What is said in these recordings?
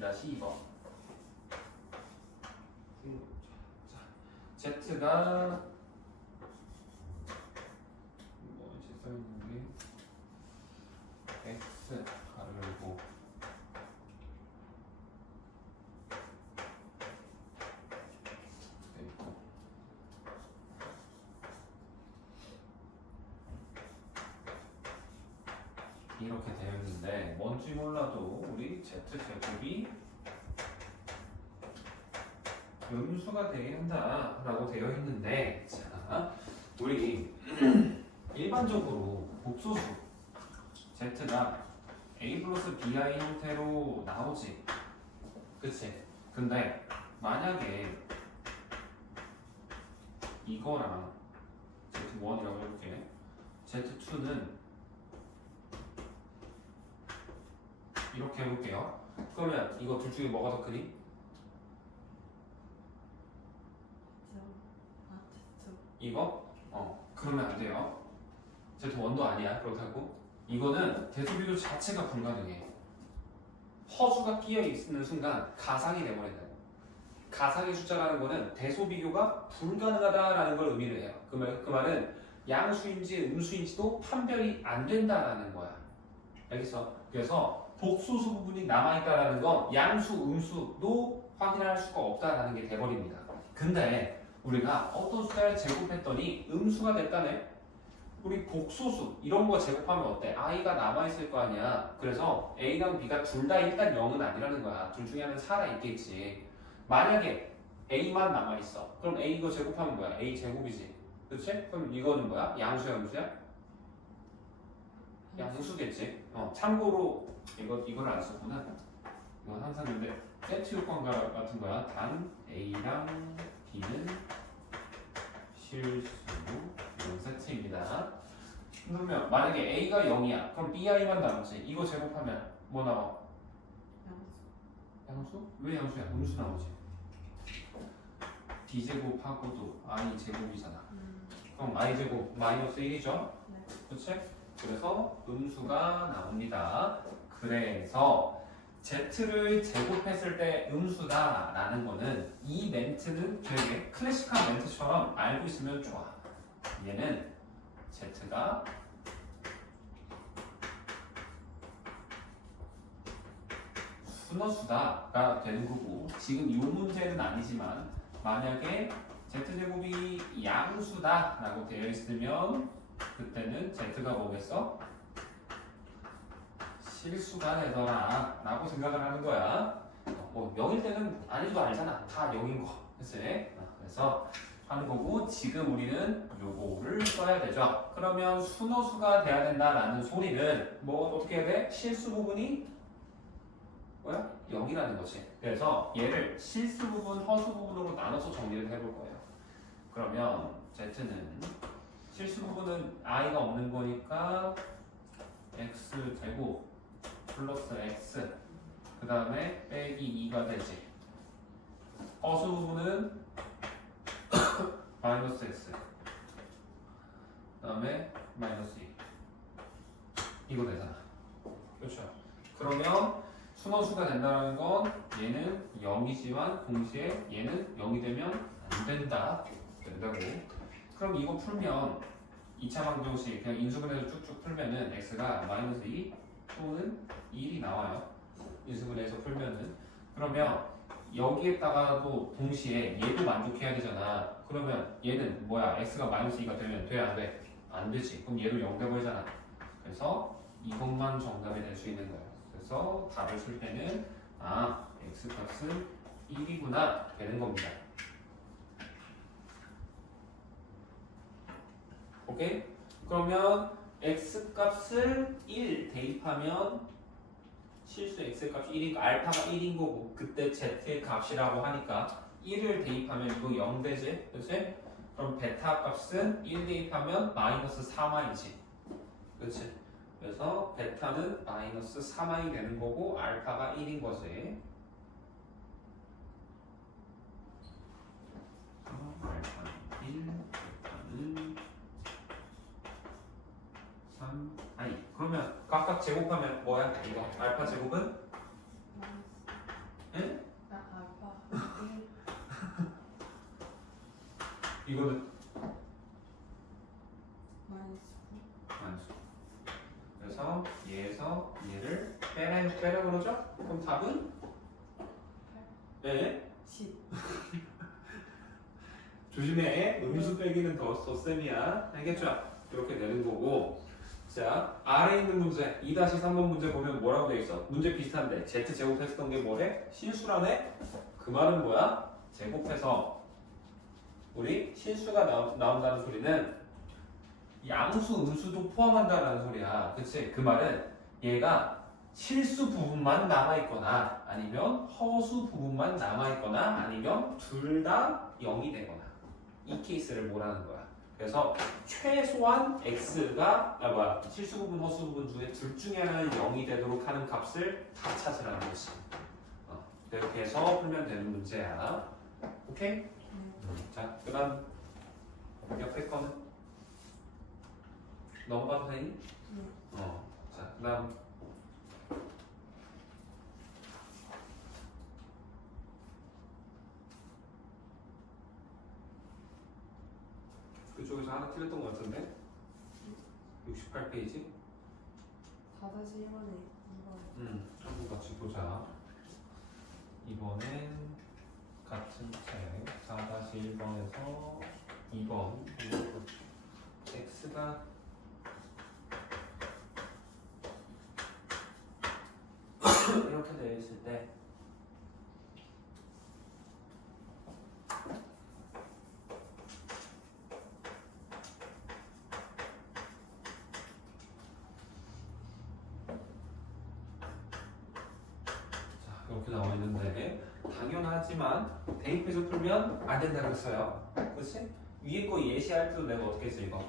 2-2번. 자, Z가 뭐지 써있는 게 X 가르고 이렇게 되어 있는데 뭔지 몰라도 우리 Z제곱이 음수가 되어야 한다라고 되어 있는데, 자, 우리 일반적으로 복소수 Z가 A 플러스 BI 형태로 나오지, 그치? 근데 만약에 이거랑 Z1이라고 해볼게. Z2는 이렇게 해볼게요. 그러면 이거 둘 중에 뭐가 더 크니? 이거? 그러면 안 돼요. Z1도 아니야. 그렇다고 이거는 대소비교 자체가 불가능해. 허수가 끼어 있는 순간 가상이 돼버린다고. 가상의 숫자라는 거는 대소비교가 불가능하다라는 걸 의미를 해요. 그 말은 양수인지 음수인지도 판별이 안 된다라는 거야. 알겠어? 그래서 복소수 부분이 남아있다라는 건 양수, 음수도 확인할 수가 없다라는 게 돼버립니다. 근데 우리가 어떤 숫자를 제곱했더니 음수가 됐다네? 우리 복소수 이런 거 제곱하면 어때? i가 남아있을 거 아니야. 그래서 a랑 b가 둘 다 일단 0은 아니라는 거야. 둘 중에 하나는 살아있겠지. 만약에 a만 남아있어. 그럼 a 이거 제곱하면 뭐야? a 제곱이지. 그치? 그럼 이거는 뭐야? 양수야, 음수야? 양수겠지. 참고로 이걸 안 썼구나. 이건 항상 근데 세트 요건 같은 거야. 단 a랑 b는 실수 이런 세트입니다. 그러면 만약에 a가 0이야. 그럼 bi만 남지. 이거 제곱하면 뭐 나와? 양수? 왜 양수야? 음수 나오지. b제곱하고도 i 제곱이잖아. 그럼 i 제곱 마이너스 1이죠? 그치? 그래서 음수가 나옵니다. 그래서 Z를 제곱했을 때 음수다 라는 거는 이 멘트는 되게 클래식한 멘트처럼 알고 있으면 좋아. 얘는 Z가 순허수다가 되는 거고, 지금 이 문제는 아니지만 만약에 Z제곱이 양수다 라고 되어 있으면 그때는 Z가 뭐겠어? 실수가 되더라 라고 생각을 하는 거야. 뭐 0일 때는 아니도 알잖아. 다 0인 거. 그치? 그래서 하는 거고, 지금 우리는 요거를 써야 되죠. 그러면 순허수가 돼야 된다라는 소리는 뭐 어떻게 해야 돼? 실수 부분이 뭐야? 0이라는 거지. 그래서 얘를 실수 부분, 허수 부분으로 나눠서 정리를 해볼 거예요. 그러면 Z는 실수 부분은 i가 없는 거니까 x 제곱 플러스 x 그 다음에 빼기 2가 되지. 허수 부분은 마이너스 x 그 다음에 마이너스 2 이거 되잖아. 그렇죠? 그러면 순허수가 된다는 건 얘는 0이지만 동시에 얘는 0이 되면 안 된다고. 그럼 이거 풀면 2차 방정식 그냥 인수분해해서 쭉쭉 풀면은 x가 마이너스 2 또는 1이 나와요. 인수분해해서 풀면은. 그러면 여기에다가도 동시에 얘도 만족해야 되잖아. 그러면 얘는 뭐야? x가 마이너스 2가 되면 돼? 안 돼? 안 되지. 그럼 얘도 0 돼버리잖아. 그래서 이것만 정답이 될 수 있는 거예요. 그래서 답을 쓸 때는 x값은 1이구나 되는 겁니다. 오케이? 그러면 x값을 1 대입하면 실수 x값이 1이고 알파가 1인 거고, 그때 z의 값이라고 하니까 1을 대입하면 이거 0 되지? 그치? 그럼 베타 값은 1 대입하면 마이너스 3i지. 그치? 그래서 베타는 마이너스 3i 되는 거고 알파가 1인 거지. 알파는 1, 베타는 3i. 그러면 각각 제곱하면 뭐야? 이거 알파 제곱은 이거는 마이너스 만수. 그래서 얘에서 얘를 빼라 그러죠? 그럼 답은 8 네. 10 조심해. 음수 빼기는 더 셈이야. 알겠죠? 이렇게 되는 거고. 자, 아래에 있는 문제 2-3번 문제 보면 뭐라고 돼 있어? 문제 비슷한데 z 제곱했었던 게 뭐래? 실수라네? 그 말은 뭐야? 제곱해서 우리 실수가 나온다는 소리는 양수, 음수도 포함한다라는 소리야. 그치? 그 말은 얘가 실수 부분만 남아있거나 아니면 허수 부분만 남아있거나 아니면 둘 다 0이 되거나 이 케이스를 뭐라는 거야. 그래서 최소한 x가 실수 부분, 허수 부분 중에 둘 중에 하나는 0이 되도록 하는 값을 다 찾으라는 거지. 이렇게 해서 풀면 되는 문제야. 오케이? 자, 그 다음 옆에 거는 넘어가도 되니? 자, 그 다음 그쪽에서 하나 틀렸던 것 같은데? 68페이지? 4-1번에 2번 한번 같이 보자. 이번엔 같은 책 4-1번에서 2번 x가 이렇게 되어 있을 때 자, 이렇게 나와 있는데 당연하지만 대입해서 풀면 안 된다고 했어요. 그렇지? 위에 거 예시할 때도 내가 어떻게 했어 이거?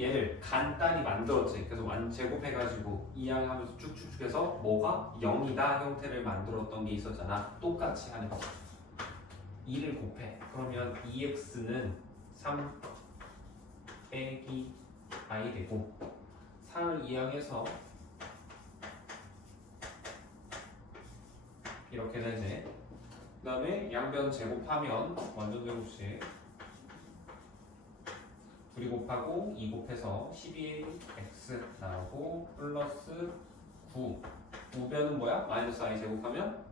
얘를 간단히 만들었지. 그래서 제곱해가지고 이항하면서 쭉쭉쭉 해서 뭐가 0이다 형태를 만들었던 게 있었잖아. 똑같이 하는 거. 2를 곱해. 그러면 2x는 3 빼기 i 되고 3을 이항해서 이렇게 되지. 그 다음에 양변 제곱하면 완전 제곱식 둘이 곱하고 2 곱해서 12x 나오고 플러스 9 우변은 뭐야? 마이너스 i 제곱하면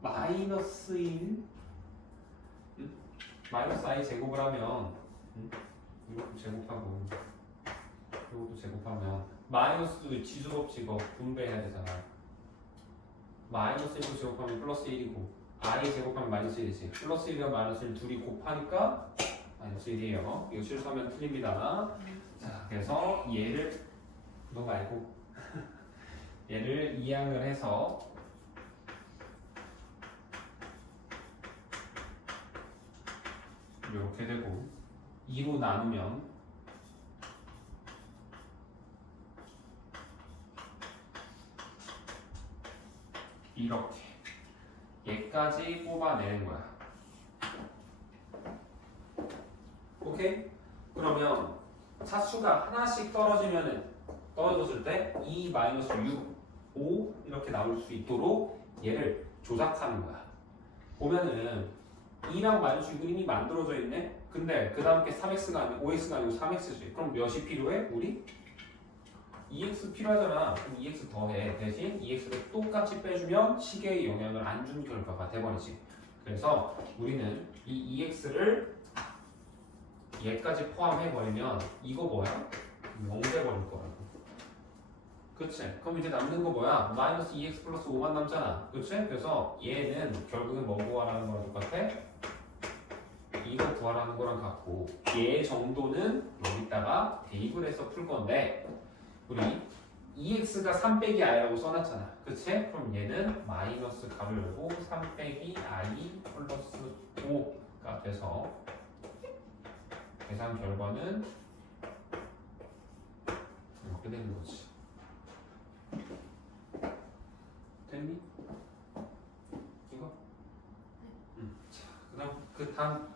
마이너스 1 마이너스 i 제곱을 하면 이것도 제곱하고 이것도 제곱하면 마이너스 지수법 찍어 분배해야 되잖아. 마이너스 1도 제곱하면 플러스 1이고 i 제곱하면 마이너스 1이지. 플러스 1이와 마이너스 1 둘이 곱하니까 마이너스 1이에요. 이거 실수하면 틀립니다. 자, 그래서 얘를 너 말고 얘를 이항을 해서 이렇게 되고 2로 나누면 이렇게 얘까지 뽑아내는 거야. 오케이? 그러면 차수가 하나씩 떨어졌을 때 2 마이너스 6, 5 이렇게 나올 수 있도록 얘를 조작하는 거야. 보면은 2랑 마이너스 6은 이미 만들어져 있네? 근데 그 다음 게 3x가 아니고 5x가 아니고 3x지. 그럼 몇이 필요해? 우리? 2x 필요하잖아. 그럼 2x 더해. 대신 2x를 똑같이 빼주면 시계의 영향을 안 준 결과가 돼버리지. 그래서 우리는 이 2x를 얘까지 포함해버리면 이거 뭐야? 0 돼버릴 거라고. 그치? 그럼 이제 남는 거 뭐야? 마이너스 2x 플러스 5만 남잖아. 그치? 그래서 얘는 결국은 뭐 구하라는 거랑 똑같아? 이거 구하라는 거랑 같고 얘 정도는 여기다가 대입을 해서 풀 건데 우리 2x가 3 빼기 i라고 써놨잖아. 그치? 그럼 얘는 마이너스 가로 열고 3 빼기 i 플러스 5가 돼서 계산 결과는 이렇게 되는 거지. 됐니? 이거? 자, 그 다음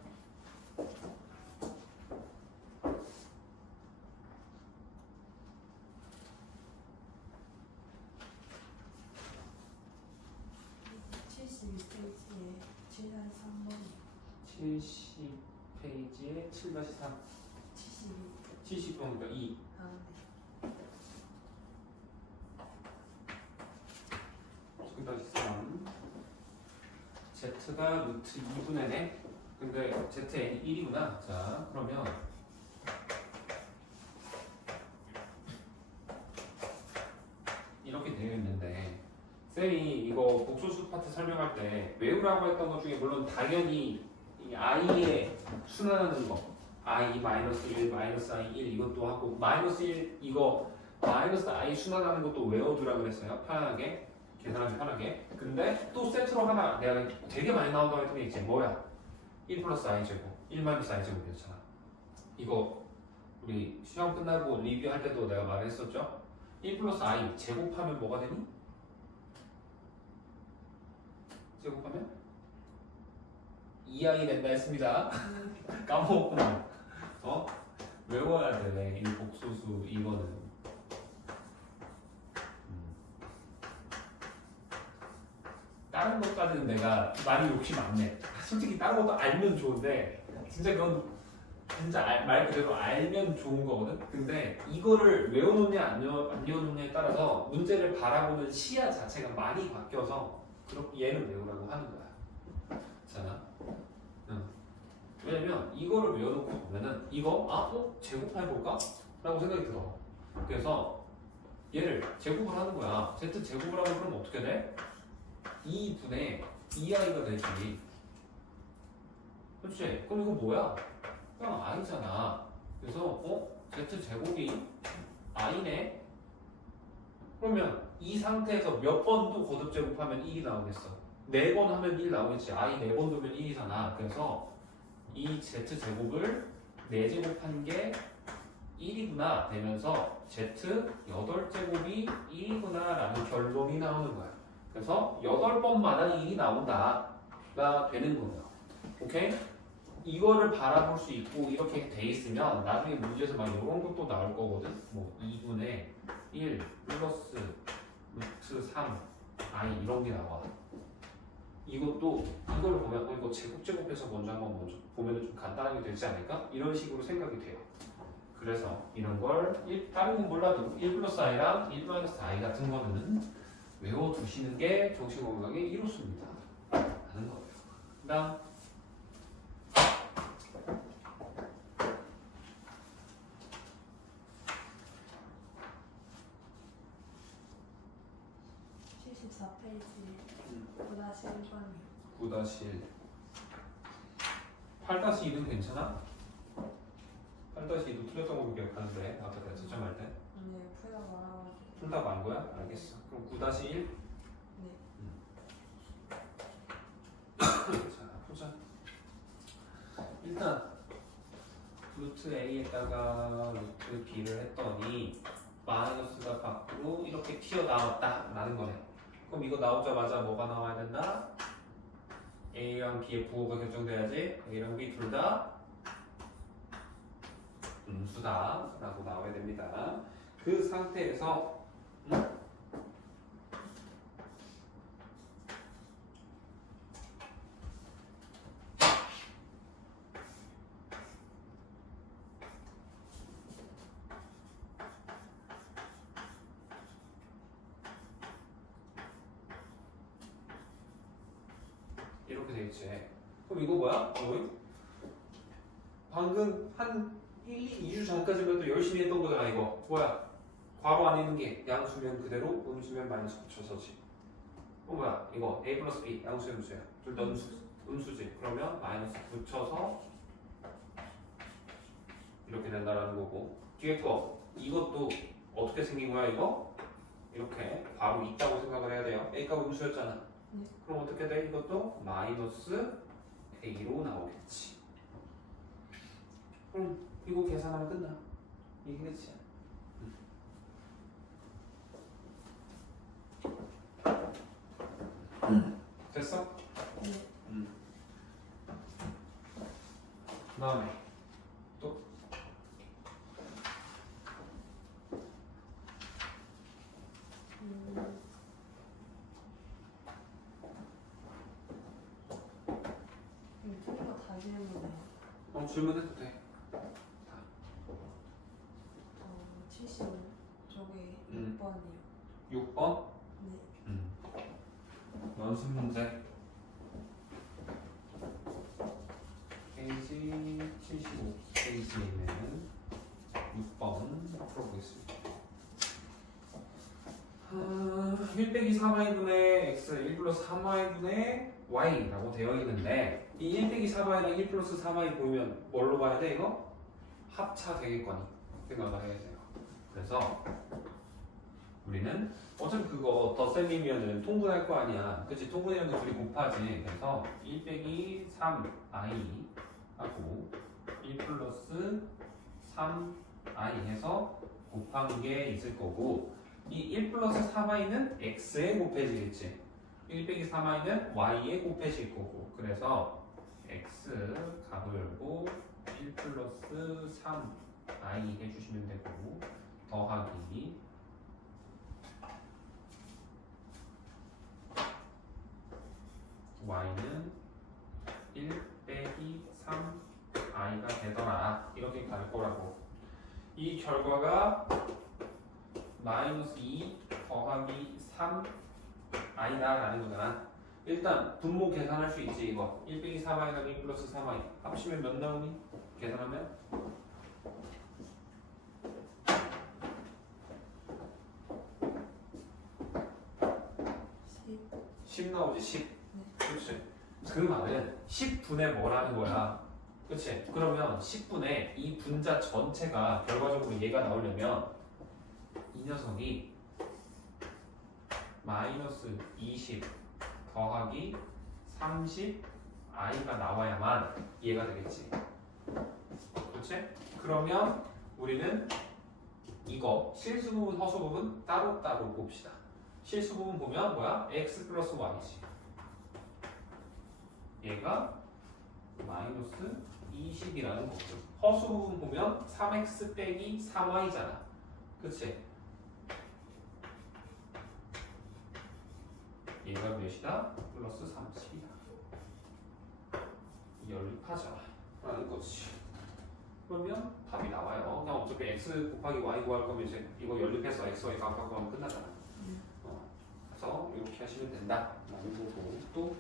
70페이지에 7-3 72. 70번이니까 2 아, 네. 7-3 Z가 루트 2분의 4 근데 Zn이 1이구나. 자 그러면 이렇게 되어 있는데 쌤이 이거 복소수 파트 설명할 때 외우라고 했던 것 중에 물론 당연히 이 i의 순환하는 거 i 마이너스 1 마이너스 i 1 이것도 하고 마이너스 1 이거 마이너스 i 순환하는 것도 외워두라 그랬어요. 편하게 계산하기 편하게. 근데 또 세트로 하나 내가 되게 많이 나온다고 했던 게 있지. 뭐야? 1 플러스 i 제곱 1 마이너스 i 제곱이었잖아. 이거 우리 시험 끝나고 리뷰할 때도 내가 말했었죠. 1 플러스 i 제곱하면 뭐가 되니? 제곱하면 2i 된다 했습니다. 까먹었구나. 외워야 돼. 이 복소수 이거는. 다른 것까지는 내가 많이 욕심 안 내. 솔직히 다른 것도 알면 좋은데 진짜 그건 진짜 말 그대로 알면 좋은 거거든. 근데 이거를 외워놓냐 안 외워놓냐에 따라서 문제를 바라보는 시야 자체가 많이 바뀌어서 그렇게 얘는 외우라고 하는 거야. 자, 왜냐면 이거를 외워놓고 보면은 이거 제곱해볼까? 라고 생각이 들어. 그래서 얘를 제곱을 하는 거야. z 제곱을 하면 그럼 어떻게 돼? 2분의 2i가 되지. 그렇지? 그럼 이거 뭐야? 그냥 i잖아. 그래서 z 제곱이 i네? 그러면 이 상태에서 몇 번 또 거듭 제곱하면 1이 나오겠어? 4번 하면 1 나오겠지. i 4번 두면 1이잖아. 그래서 이 z 제곱을 4제곱한 게 1이구나 되면서 z 8제곱이 1이구나 라는 결론이 나오는 거야. 그래서 8번마다 1이 나온다가 되는 거예요. 오케이? 이거를 바라볼 수 있고 이렇게 돼 있으면 나중에 문제에서 막 이런 것도 나올 거거든. 뭐 2분의 1 플러스 루트 3 i 이런 게 나와. 이것도 이걸 보면 이거 제곱해서 먼저 보면 좀 간단하게 되지 않을까? 이런 식으로 생각이 돼요. 그래서 이런 걸 다른 건 몰라도 1 플러스 i랑 1 마이너스 i 같은 거는 외워두시는 게 정신건강의 1호수입니다. 하는 거예요. 그다음 74페이지 9-1번이요. 9-1 8-2는 괜찮아? 8-2도 틀렸던 걸로 기억하는데 아까 내가 채점할 때 네, 풀다 말아가지고. 풀답 안 거야? 알겠어. 그럼 9-1 네. 자 보자. 일단 루트 a에다가 루트 b를 했더니 마이너스가 밖으로 이렇게 튀어나왔다 라는 거네. 그럼 이거 나오자마자 뭐가 나와야 된다? a랑 b의 부호가 결정돼야지. a랑 b 둘 다 음수다 라고 나와야 됩니다. 그 상태에서 이렇게 돼 있지. 그럼 이거 뭐야? 방금 한 2주 전까지만 또 열심히 했던 거잖아. 이거 뭐야? 괄호 안에 있는 게 양수면 그대로 음수면 마이너스 붙여서지. 뭐야? 이거 a 플러스 b 양수 음수야. 둘 다 음수지. 그러면 마이너스 붙여서 이렇게 된다라는 거고, 뒤에 거 이것도 어떻게 생긴 거야? 이거 이렇게 괄호 있다고 생각을 해야 돼요. a가 음수였잖아. 네. 그럼 어떻게 돼? 이것도 마이너스 a로 나오겠지. 그럼 이거 계산하면 끝나. 이게 끝이야. 됐어? 네. 그 다음에 또 틀린 거 다시 해보면 질문해도 돼. 75 저게 음. 6번이요. 6번 네. 연습 문제 페이지 75 페이지에 있는 6번 풀어보겠습니다. 1 빼기 3y분의 x 1 플러스 3y분의 y라고 되어 있는데 이 1 빼기 4y랑 1 플러스 3y 보이면 뭘로 봐야 돼 이거? 합차 되겠거니 생각을 해야 돼요. 그래서 우리는 어차피 그거 덧셈이면은 통분할 거 아니야. 그치? 통분이라는 게 둘이 곱하지. 그래서 1 빼기 3i 하고 1 플러스 3i 해서 곱한 게 있을 거고 이 1 플러스 3i는 x에 곱해지겠지. 1 빼기 3i는 y에 곱해질 거고 그래서 x 값을 열고 1 플러스 3i 해주시면 되고 더하기 y는 1 빼기 3i가 되더라 이렇게 갈 거라고. 이 결과가 마이너스 2 더하기 3i다 라는 거잖아. 일단 분모 계산할 수 있지 이거. 1 빼기 3i랑 1 플러스 3i 합치면 몇 나오니? 계산하면? 10 나오지 10. 그렇지. 그 말은 10분의 뭐라는 거야. 그렇지. 그러면 10분의 이 분자 전체가 결과적으로 얘가 나오려면 이 녀석이 마이너스 20 더하기 30 i가 나와야만 얘가 되겠지. 그렇지? 그러면 우리는 이거 실수 부분 허수 부분 따로따로 봅시다. 실수 부분 보면 뭐야? x 플러스 y지. 얘가 마이너스 20이라는 거죠. 허수 부분 보면 3x 빼기 3y잖아. 그치? 얘가 몇이다? 플러스 30이다. 연립하자 라는 거지. 그러면 답이 나와요. 그냥 어차피 x 곱하기 y 구할 거면 이제 이거 연립해서 x, y 각각 구하면 끝나잖아. 그래서 이렇게 하시면 된다. 라는 거고 또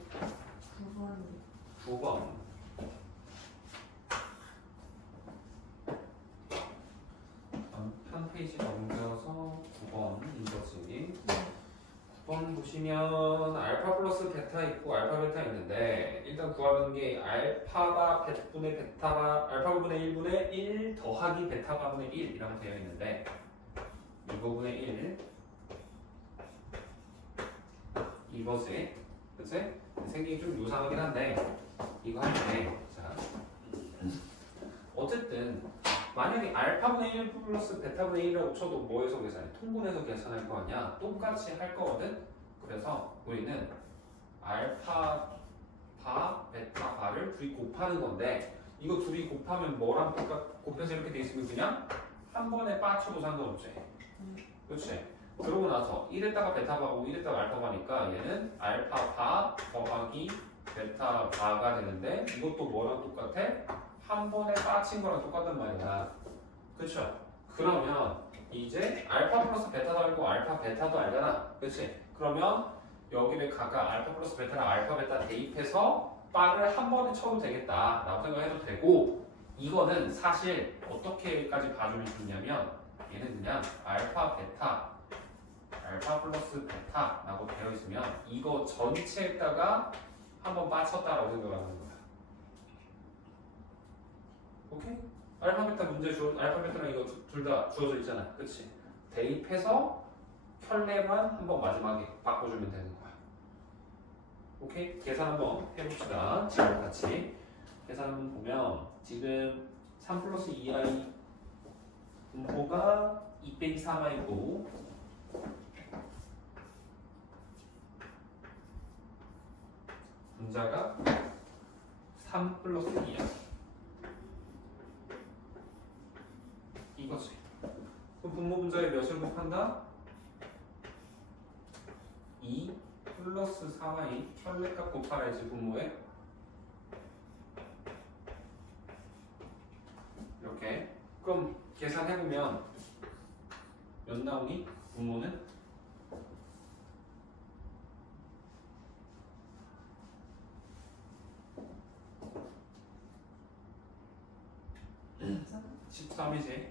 9번. 한 페이지 넘겨서 9번인 거지. 9번 보시면 알파 플러스 베타 있고 알파 베타 있는데 일단 구하는 게 알파가 분의 베타가 알파분의 1분의 1 더하기 베타분의 1이라고 되어 있는데 이거분의 1 이거지. 그치? 생긴 게 좀 요상하긴 한데 이거 할 때 자 어쨌든 만약에 알파분의 1 플러스 베타분의 1이라고 쳐도 뭐에서 계산해? 통분해서 계산할 거 아니야? 똑같이 할 거거든? 그래서 우리는 알파 바, 베타 바를 둘이 곱하는 건데 이거 둘이 곱하면 뭐랑 곱해서 이렇게 돼 있으면 그냥 한 번에 빠쳐도 상관없지. 그렇지? 그러고 나서 1에다가 베타 바고 1에다가 알파 바니까 얘는 알파 바 더하기 베타 바가 되는데 이것도 뭐랑 똑같아? 한 번에 빠친 거랑 똑같단 말이야. 그쵸? 그러면 이제 알파 플러스 베타도 알고 알파 베타도 알잖아. 그치? 그러면 여기를 각각 알파 플러스 베타랑 알파 베타 대입해서 바를 한 번에 쳐도 되겠다 라고 생각해도 되고 이거는 사실 어떻게까지 봐주면 좋냐면 얘는 그냥 알파 베타 알파 플러스 베타라고 되어 있으면 이거 전체에다가 한번 빠쳤다라고 생각하는 거야. 오케이? 알파 베타 문제 알파 베타랑 이거 둘 다 주어져 있잖아. 그치? 대입해서 켤레만 한번 마지막에 바꿔주면 되는 거야. 오케이? 계산 한번 해봅시다. 지금 같이 계산 한번 보면 지금 3 플러스 2i 분모가 2 빼기 3i고 분자가 3 플러스 2i 이거지. 그럼 분모 분자에 몇을 곱한다? 2 플러스 3i 켤레값 곱하라야지 분모에 그럼 계산해보면 몇 나오니? 분모는? 그래서 13이지.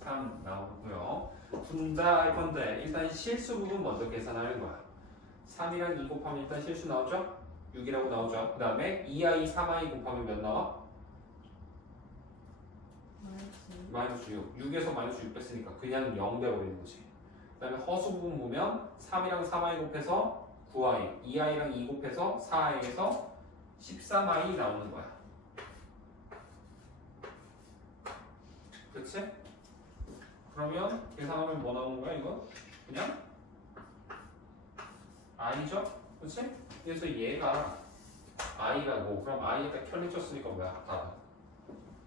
13 나오고요. 분자할 건데 일단 실수 부분 먼저 계산하는 거야. 3이랑 2 곱하면 일단 실수 나오죠? 6이라고 나오죠. 그 다음에 2i, 3i 곱하면 몇 나와? 마이너스 6. 6에서 마이너스 6 뺐으니까 그냥 0 돼버리는 거지. 그 다음에 허수 부분 보면 3이랑 3i 곱해서 9i, 2i랑 2 곱해서 4i에서 13i 나오는 거야. 그치? 그러면 계산하면 뭐 나오는 거야 이거? 그냥 i죠? 그치? 그래서 얘가 i라고. 그럼 i에다 켜내줬으니까 뭐야? 답은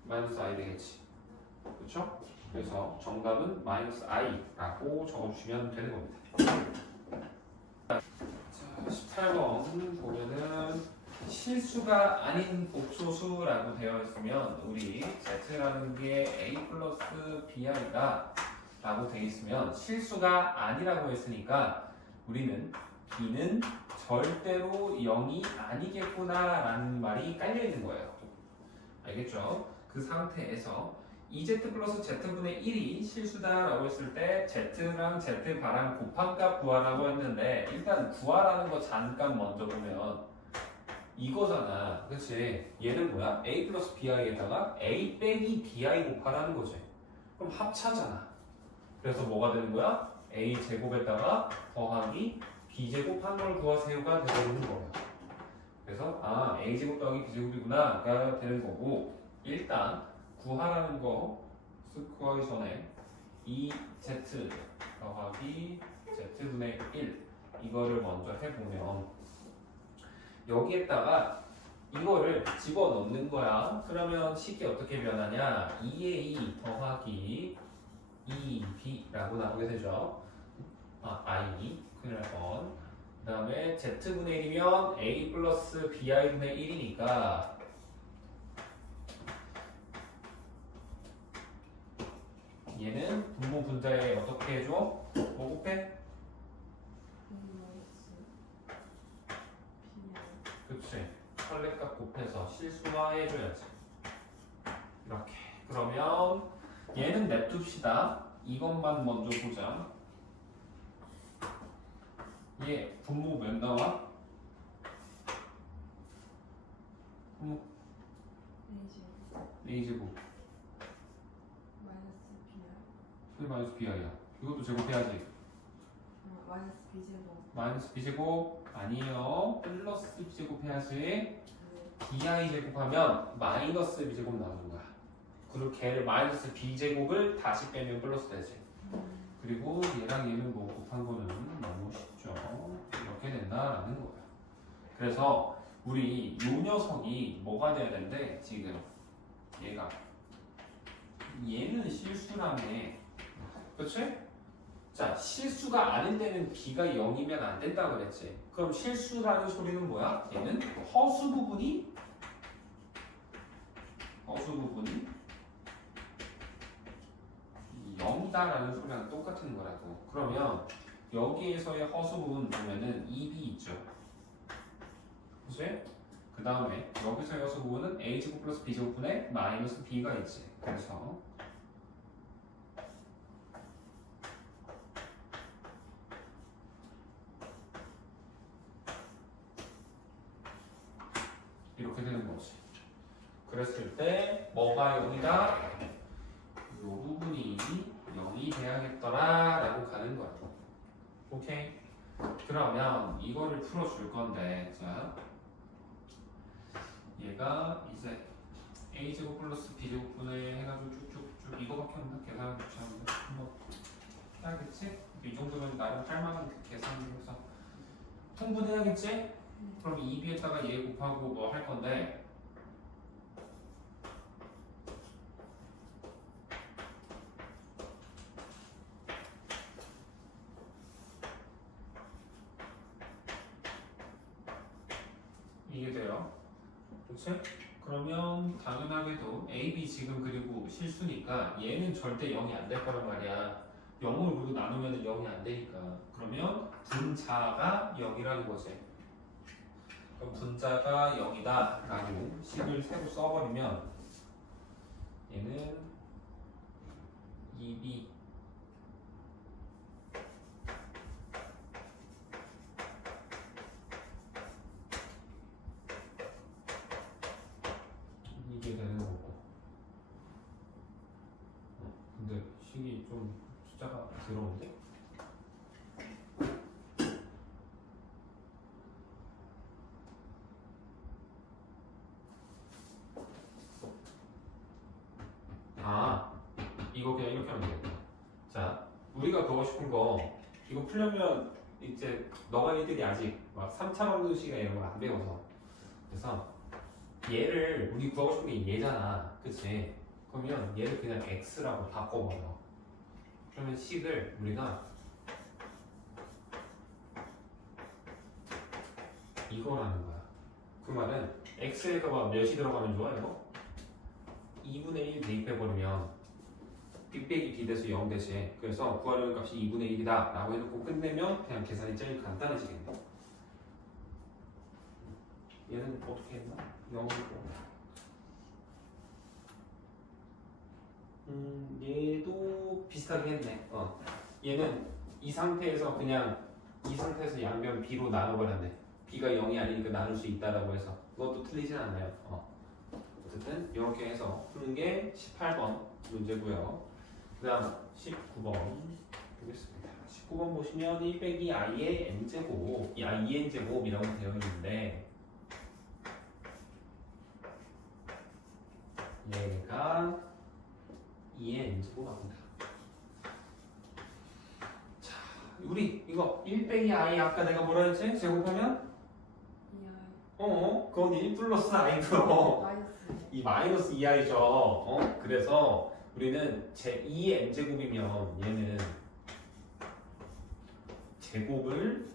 마이너스 i 되겠지. 그쵸? 그래서 정답은 마이너스 i라고 적어주시면 되는 겁니다. 자, 18번 보면은 실수가 아닌 복소수라고 되어 있으면 우리 z라는 게 a 플러스 bi다 라고 되어 있으면 실수가 아니라고 했으니까 우리는 b는 절대로 0이 아니겠구나 라는 말이 깔려 있는 거예요. 알겠죠? 그 상태에서 2z 플러스 z분의 1이 실수다라고 했을 때 z랑 z바랑 곱한값 구하라고 했는데 일단 구하라는 거 잠깐 먼저 보면 이거잖아. 그치? 얘는 뭐야? a 플러스 bi에다가 a 빼기 bi 곱하라는 거지. 그럼 합차잖아. 그래서 뭐가 되는 거야? a 제곱에다가 더하기 b 제곱 한 걸 구하세요가 되는 거예요. 그래서 아 a 제곱 더하기 b 제곱이구나가 되는 거고 일단 구하라는 거 구하기 전에 2z 더하기 z분의 1 이거를 먼저 해보면 여기에다가 이거를 집어넣는 거야. 그러면 식이 어떻게 변하냐? 2a 더하기 2b라고 나오게 되죠. i 큰일 날 뻔. 그 다음에 z분의 1이면 a 플러스 bi분의 1이니까 얘는 분모 분자에 어떻게 해줘? 뭐 곱해? 그치. 선례값 곱해서 실수화해줘야지. 이렇게. 그러면 얘는 냅둡시다. 이것만 먼저 보자. 얘 분모 몇 나와? 분모 a제곱 마이너스 bi야. 이것도 제곱해야지. 마이너스 b제곱. 마이너스 b제곱 아니에요. 플러스 b제곱 해야지. bi 제곱하면 마이너스 b제곱 나오는 거야. 그리고 걔를 마이너스 b제곱을 다시 빼면 플러스 되지. 그리고 얘랑 얘는 뭐 곱한 거는 너무 쉽죠. 이렇게 된다라는 거야. 그래서 우리 요 녀석이 뭐가 돼야 되는데 지금 얘가 얘는 실수라며. 그치? 자, 실수가 아닌 데는 b가 0이면 안 된다고 그랬지. 그럼 실수라는 소리는 뭐야? 얘는 허수 부분이 0이다라는 소리랑 똑같은 거라고. 그러면 여기에서의 허수 부분 보면은 2b 있죠. 그치? 그 다음에 여기서의 허수 부분은 a제곱 플러스 b제곱분의 마이너스 b가 있지. 그래서 이렇게 되는 거지. 그랬을 때 뭐가 0이다? 이 부분이 0이 돼야겠더라 라고 가는 거야. 오케이? 그러면 이거를 풀어줄 건데 자 얘가 이제 a제곱 플러스 b제곱분의 해가지고 쭉쭉쭉 이거밖에 없나? 계산을 붙였는데 한번 해야겠지? 이 정도면 나름 할만한 계산을 해서 통분해야겠지? 그럼 2b에다가 얘 곱하고 뭐 할 건데 이게 돼요. 그치? 그러면 당연하게도 A, B 지금 그리고 실수니까 얘는 절대 0이 안 될 거란 말이야. 0을 그리고 나누면 0이 안 되니까. 그러면 분자가 0이라는 거지. 그럼 분자가 0이다 라고 식을 새로 써버리면 얘는 2B 이게 되는 거고. 근데 식이 좀 숫자가 더러운데? 아, 이거 그냥 이렇게 하면 되겠다. 자, 우리가 보고 싶은 거 이거 풀려면 이제 너가 애들이 아직 막 3차 방정식이나 이런 걸 안 배워서 그래서 얘를 우리 구하고 싶은 게 얘잖아, 그치? 그러면 얘를 그냥 x라고 바꿔버려. 그러면 식을 우리가 이거라는 거야. 그 말은 x에다가 몇이 들어가면 좋아 이거? 2분의 1 대입해버리면 b 빼기 b 돼서 0 대신 그래서 구하려는 값이 2분의 1이다 라고 해놓고 끝내면 그냥 계산이 제일 간단해지겠네. 얘는 어떻게 했나? 0이고 얘도 비슷하게 했네. 얘는 이 상태에서 그냥 이 상태에서 양변 b로 나눠버렸네. b가 0이 아니니까 나눌 수 있다라고 해서 그것도 틀리진 않아요. 어쨌든 이렇게 해서 푸는 게 18번 문제고요. 그 다음 19번 보겠습니다. 19번 보시면 1 빼기 i의 n제곱, 이 i n제곱이라고 되어 있는데 얘가 2의 n제곱입니다. 자, 우리 이거 1 빼기 i 아까 내가 뭐라 했지? 제곱하면? 그건 1 플러스 i고요. 이 마이너스 2i죠. 그래서 우리는 제 2의 n제곱이면 얘는 제곱을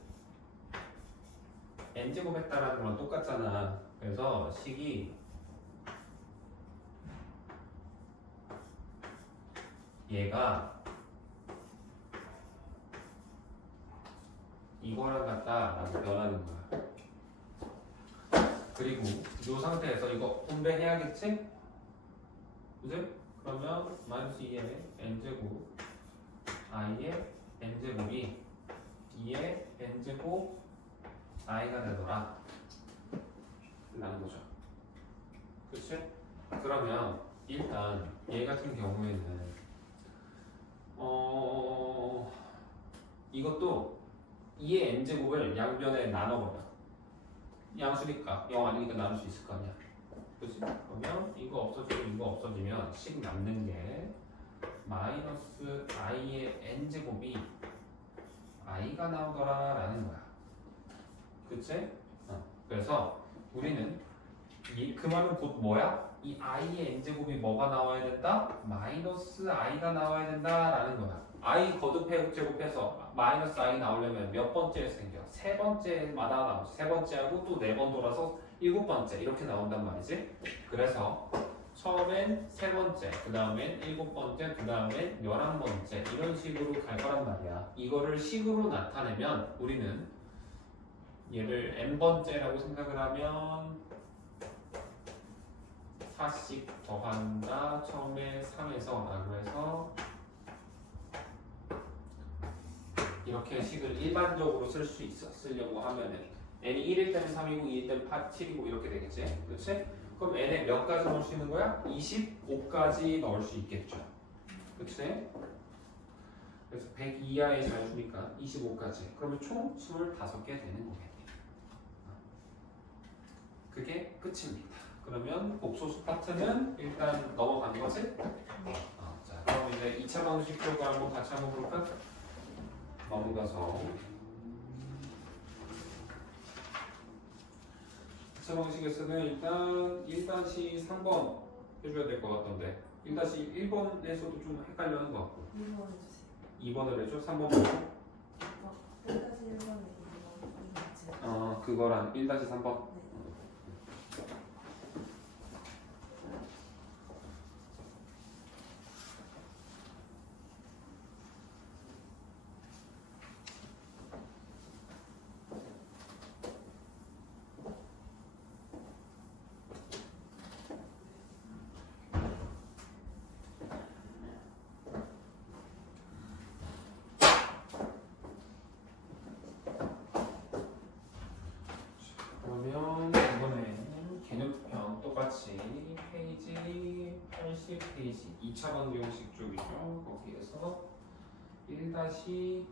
n제곱 했다라는 거랑 똑같잖아. 그래서 식이 얘가 이거랑 같다라고 변하는 거야. 그리고 이 상태에서 이거 분배해야겠지? 그지? 그러면 마이너스 2의 n제곱 i의 n제곱이 2의 n제곱 i가 되더라 라는 거죠. 그치? 그러면 일단 얘 같은 경우에는 이것도 2의 n제곱을 양변에 나눠버려. 양수니까 0 아니니까 나눌 수 있을 거 아니야. 그치? 그러면 이거 없어지고 이거 없어지면 식 남는 게 마이너스 i의 n제곱이 i가 나오더라 라는 거야. 그치? 그래서 우리는 그 말은 곧 뭐야? 이 i의 n제곱이 뭐가 나와야 된다? 마이너스 i가 나와야 된다 라는 거야. i 거듭해 제곱해서 마이너스 i 나오려면 몇 번째 생겨? 세 번째마다 나오지. 세 번째하고 또 네 번 돌아서 일곱 번째 이렇게 나온단 말이지. 그래서 처음엔 세 번째, 그 다음엔 일곱 번째, 그 다음엔 11번째 이런 식으로 갈 거란 말이야. 이거를 식으로 나타내면 우리는 얘를 n번째라고 생각을 하면 4씩 더한다. 처음에 3에서 라고 해서 이렇게 식을 일반적으로 쓸 수 있어. 쓰려고 하면은 n이 1일 때는 3이고 2일 때는 8, 7이고 이렇게 되겠지? 그렇지? 그럼 n에 몇 가지 넣을 수 있는 거야? 25까지 넣을 수 있겠죠. 그렇지? 그래서 100 이하의 자유수니까 25까지. 그러면 총 25개 되는 거겠네. 그게 끝입니다. 그러면 복소수 파트는 일단 넘어간 거지? 자, 그럼 이제 2차 방식 표가 한번 같이 한번 볼까? 넘어가서 2차 방식에서는 일단 1-3번 해줘야 될 것 같던데 1-1번에서도 좀 헷갈려 하는 것 같고 2번 해주세요. 2번을 해줘? 3번 뭐죠? 1-1번에 2번. 그거랑 1-3번? 아니지 2차 방정식 쪽이죠. 거기에서 1-1번에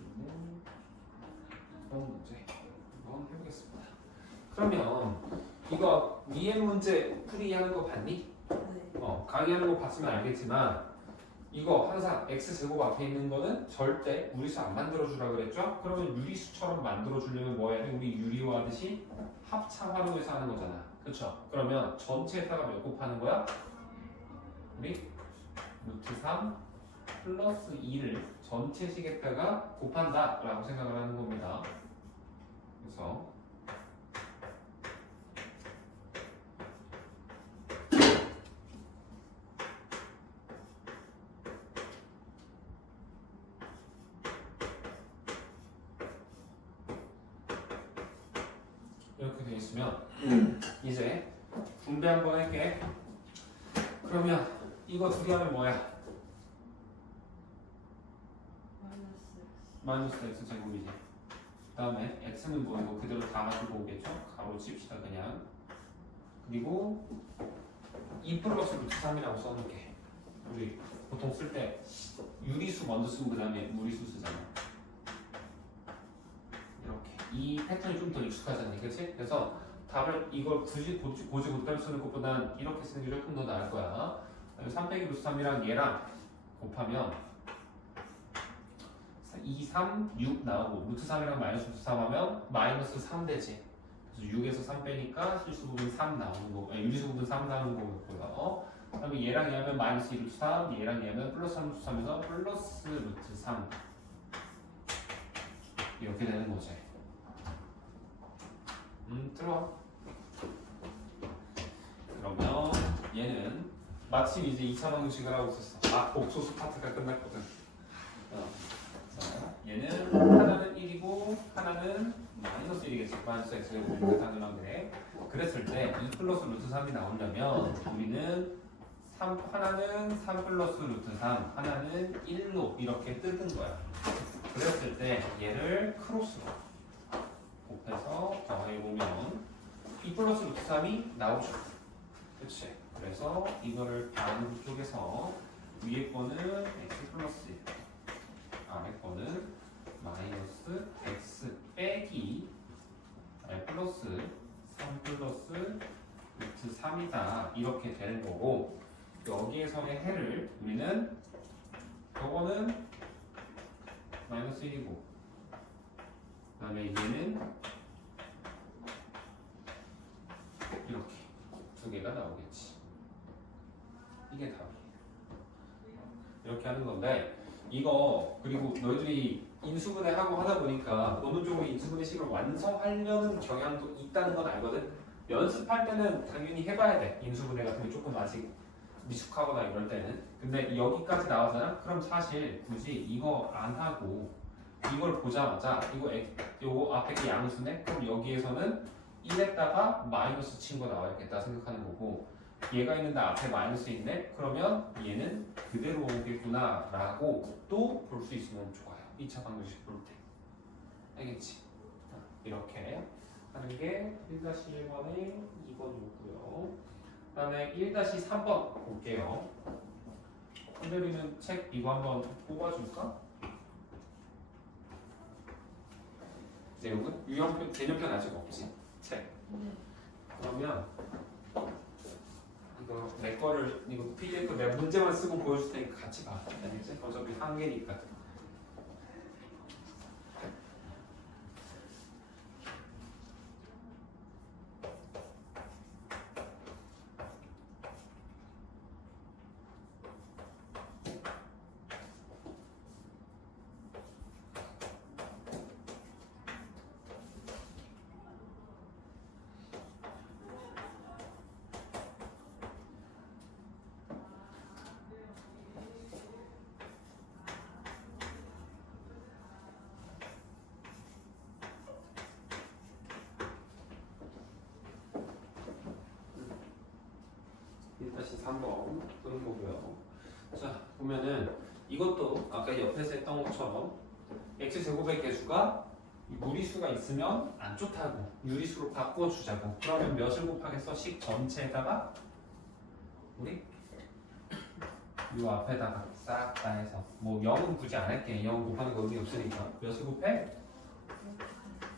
있는 이번 문제 한번 해보겠습니다. 그러면 이거 위에 문제 풀이하는 거 봤니? 네. 강의하는 거 봤으면 알겠지만 이거 항상 x제곱 앞에 있는 거는 절대 무리수 안 만들어주라 그랬죠? 그러면 유리수처럼 만들어주려면 뭐 해야 돼? 우리 유리화 하듯이 합차 활용해서 하는 거잖아. 그쵸? 그러면 전체에다가 몇 곱하는 거야? 우리 루트 3 플러스 2를 전체식에다가 곱한다 라고 생각을 하는 겁니다. 그래서 이렇게 되어 있으면 이제 분배 한번 할게. 그러면 이거 두 개 하면 뭐야? 마이너스 마이너스 x 제곱이지. 그 다음에 x는 뭐 이거 그대로 다 가지고 오겠죠? 가로 칩시다 그냥. 그리고 2 플러스 루트 3이라고 써놓을게. 우리 보통 쓸 때 유리수 먼저 쓰고 그 다음에 무리수 쓰잖아. 이렇게 이 패턴이 좀 더 익숙하잖니, 그렇지? 그래서 답을 이걸 굳이 곧대로 쓰는 것보다는 이렇게 쓰는 게 조금 더 나을 거야. 3 빼기 루트 3이랑 얘랑 곱하면 2, 3, 6 나오고 루트 3이랑 마이너스 루트 3 하면 마이너스 3 되지. 그래서 6에서 3 빼니까 실수 부분 3 나오는 거고, 유리수 부분 3 나오는 거고요. 그다음에 얘랑 얘하면 마이너스 2 루트 3, 얘랑 얘하면 플러스 3 루트 3에서 플러스 루트 3 이렇게 되는 거지. 들어와. 그러면 얘는 마침 이제 2차 방정식을 하고 있었어. 복소수 파트가 끝났거든. 자, 얘는 하나는 1이고 하나는 마이너스 1이겠지. 마이너스 x가 보이니까 당연한데. 그랬을 때 2 플러스 루트 3이 나오려면 우리는 하나는 3 플러스 루트 3, 하나는 1로 이렇게 뜯은 거야. 그랬을 때 얘를 크로스로 곱해서 더해보면 2 플러스 루트 3이 나오죠. 그치? 그래서 이거를 반으로 쪼개서 위에 거는 x 플러스 1, 아래 거는 마이너스 x 빼기 플러스 3 플러스 루트 3이다 이렇게 되는 거고, 여기에서의 해를 우리는 요거는 마이너스 1이고 그 다음에 얘는 이렇게 두 개가 나오겠지. 이게 답이에요. 이렇게 하는 건데, 이거 그리고 너희들이 인수분해 하고 하다 보니까 어느 쪽으로 인수분해 식을 완성하려는 경향도 있다는 건 알거든. 연습할 때는 당연히 해봐야 돼. 인수분해 같은 게 조금 아직 미숙하거나 이럴 때는. 근데 여기까지 나오잖아? 그럼 사실 굳이 이거 안 하고 이걸 보자마자 요거 앞에 게 양수네? 그럼 여기에서는 1에다가 마이너스 친 거 나와야겠다 생각하는 거고, 얘가 있는데 앞에 마이너스 있네? 그러면 얘는 그대로 오겠구나 라고 또 볼 수 있으면 좋아요. 2차 방정식 볼 때. 알겠지? 이렇게 하는 게 1-1번에 2번이고요. 그 다음에 1-3번 볼게요. 한별이는 책 이거 한번 뽑아줄까? 내용은? 유형편, 개념편 아직 없지? 책. 그러면 이거 내 거를, 이거 PDF 내가 문제만 쓰고 보여줄 테니까 같이 봐. 알겠지? 어차피 한 개니까. 다시 3번 쓰는 거고요. 자, 보면은 이것도 아까 옆에서 했던 것처럼 x제곱의 개수가 무리수가 있으면 안 좋다고 유리수로 바꿔주자고. 그러면 몇을 곱하겠어? 식 전체에다가 우리 요 앞에다가 싹 다 해서 뭐 0은 굳이 안 할게. 0 곱하는 거 의미 없으니까 몇을 곱해?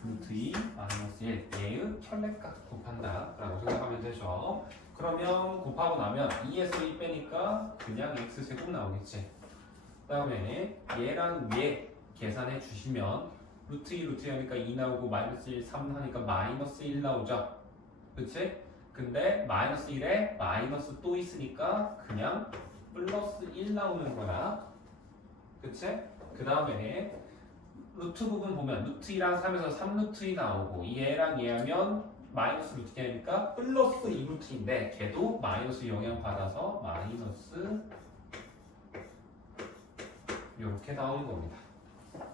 루트 2 마이너스 1 얘의 혈례값 곱한다 라고 생각하면 되죠. 그러면 곱하고 나면 2에서 2 빼니까 그냥 x제곱 나오겠지. 그 다음에 얘랑 얘 계산해 주시면 루트 2 루트 2 하니까 2 나오고 마이너스 1 3 하니까 마이너스 1 나오죠. 그치? 근데 마이너스 1에 마이너스 또 있으니까 그냥 플러스 1 나오는 거야. 그치? 그 다음에 루트 부분 보면 루트 2랑 3에서 3 루트 2 나오고 얘랑 얘 하면 마이너스 루트 2니까 플러스 2 루트 2인데 걔도 마이너스 영향 받아서 마이너스 이렇게 나오는 겁니다.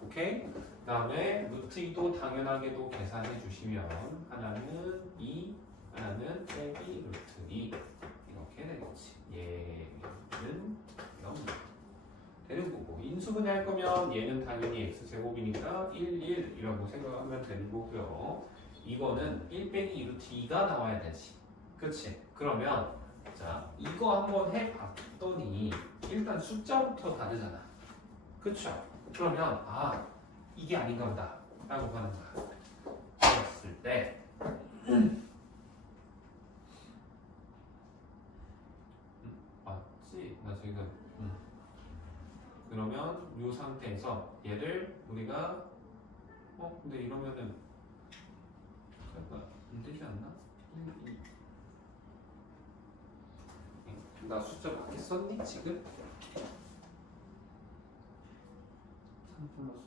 오케이? 그 다음에 루트 2도 당연하게도 계산해 주시면 하나는 2 하나는 빼기 루트 2 이렇게 되겠지. 얘는 0 되는 거고 인수분해 할 거면 얘는 당연히 x제곱이니까 1, 1이라고 생각하면 되는 거고요. 이거는 1 빼기 2 루트 2가 나와야 되지. 그치? 그러면 자 이거 한번 해봤더니 일단 숫자부터 다르잖아. 그쵸? 그러면 아 이게 아닌가 보다 라고 하는 거야. 그랬을 때 맞지? 나 지금 그러면 이 상태에서 얘를 우리가 근데 이러면은 잠깐 안 되지 않나? 1, 2 나 숫자 맞게 썼니 지금? 3 플러스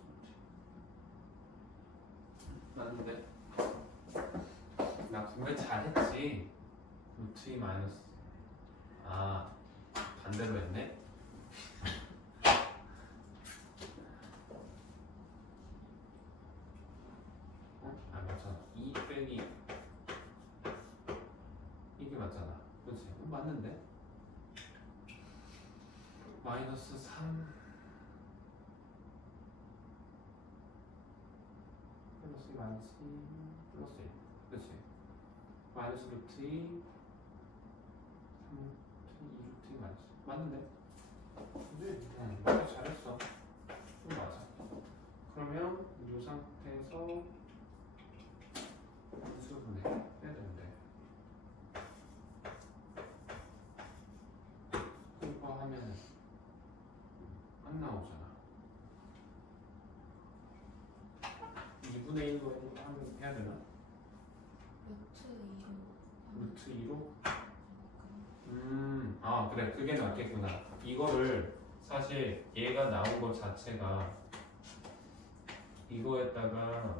맞는데? 나 분명 잘했지. 루트 2 마이너스 아 반대로 했네. 아 맞잖아. 2 빼기 이게 맞잖아. 그렇지? 맞는데? 마이너스 3 플러스 2 마이너스 2 플러스 1 그렇지? 마이너스 루트 2 3 루트 2 루트 2 마이너스 맞는데? 근데 맞아 잘했어. 좀 맞아. 그러면 이 상태에서 인수분해 해야 되는데 이거 하면 안 나오잖아. 2분의 1로 하면 해야 되나? 루트 2로? 아 그래 그게 낫겠구나. 이거를 사실 얘가 나온 것 자체가 이거에다가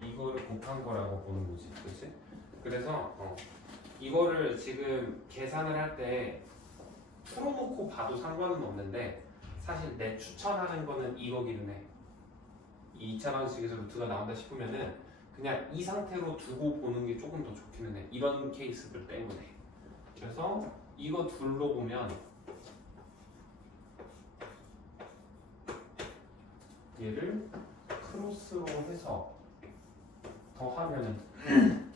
이거를 곱한 거라고 보는 거지, 그렇지? 그래서 이거를 지금 계산을 할 때 풀어놓고 봐도 상관은 없는데 사실 내 추천하는 거는 이거기는 해. 이 2차 방식에서 루트가 나온다 싶으면은 그냥 이 상태로 두고 보는 게 조금 더 좋기는 해. 이런 케이스들 때문에. 그래서 이거 둘로 보면 얘를 크로스로 해서 더하면은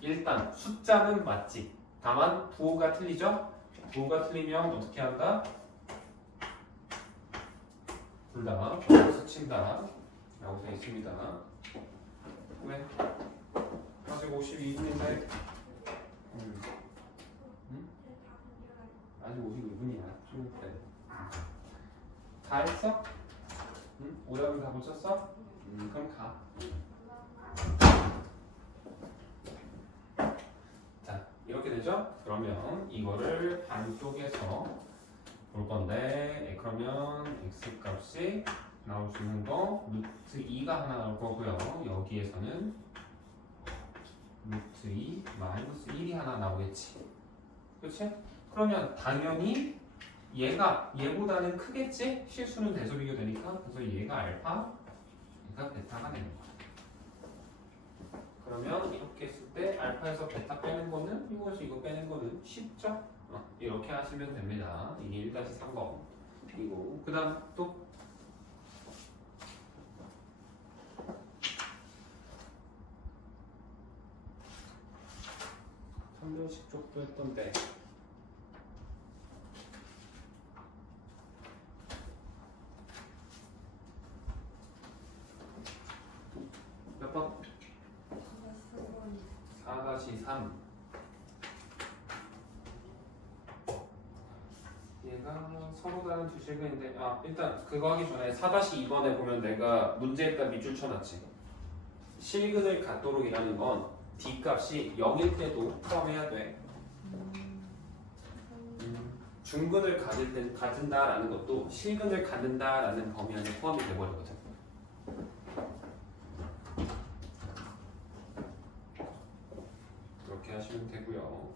일단 숫자는 맞지. 다만 부호가 틀리죠? 부호가 틀리면 어떻게 한다? 둘 다 플러스 친다 라고 되어 있습니다. 왜? 아직 52분인데 아직 52분이야. 좀 그래. 다 했어? 응? 오답은 다 붙였어? 그럼 가. 자, 이렇게 되죠? 그러면 이거를 반쪽에서 볼 건데, 그러면 x 값이 나올 수 있는 거 루트 2가 하나 나올 거고요. 여기에서는 루트 2 마이너스 1이 하나 나오겠지. 그렇지? 그러면 당연히 얘가 얘보다는 크겠지? 실수는 대소 비교되니까. 그래서 얘가 알파, 얘가 베타가 되는 거야. 그러면 이렇게 했을 때 알파에서 베타 빼는 거는 이것이 이거 빼는 거는 쉽죠? 이렇게 하시면 됩니다. 이게 1-3번 이고 그 다음 또 선별식 쪽도 했던데 얘가 서로 다른 두 실근인데 일단 그거 하기 전에 4-2번에 보면 내가 문제에다 밑줄 쳐놨지. 실근을 갖도록이라는 건 D값이 0일 때도 포함해야 돼. 중근을 가진다라는 것도 실근을 갖는다라는 범위 안에 포함이 돼버리거든. 그렇게 하시면 되고요.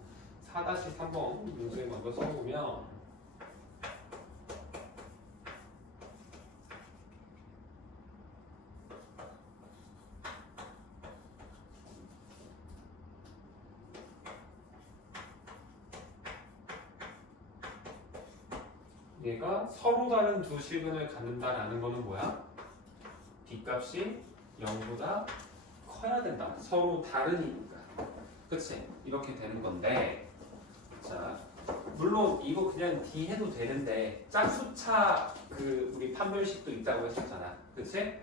4-3번 문제 먼저 써보면 얘가 서로 다른 두 실근을 갖는다라는 거는 뭐야? D값이 0보다 커야 된다. 서로 다르니까. 그치? 이렇게 되는 건데 자 물론 이거 그냥 D 해도 되는데 짝수차 그 우리 판별식도 있다고 했었잖아. 그치?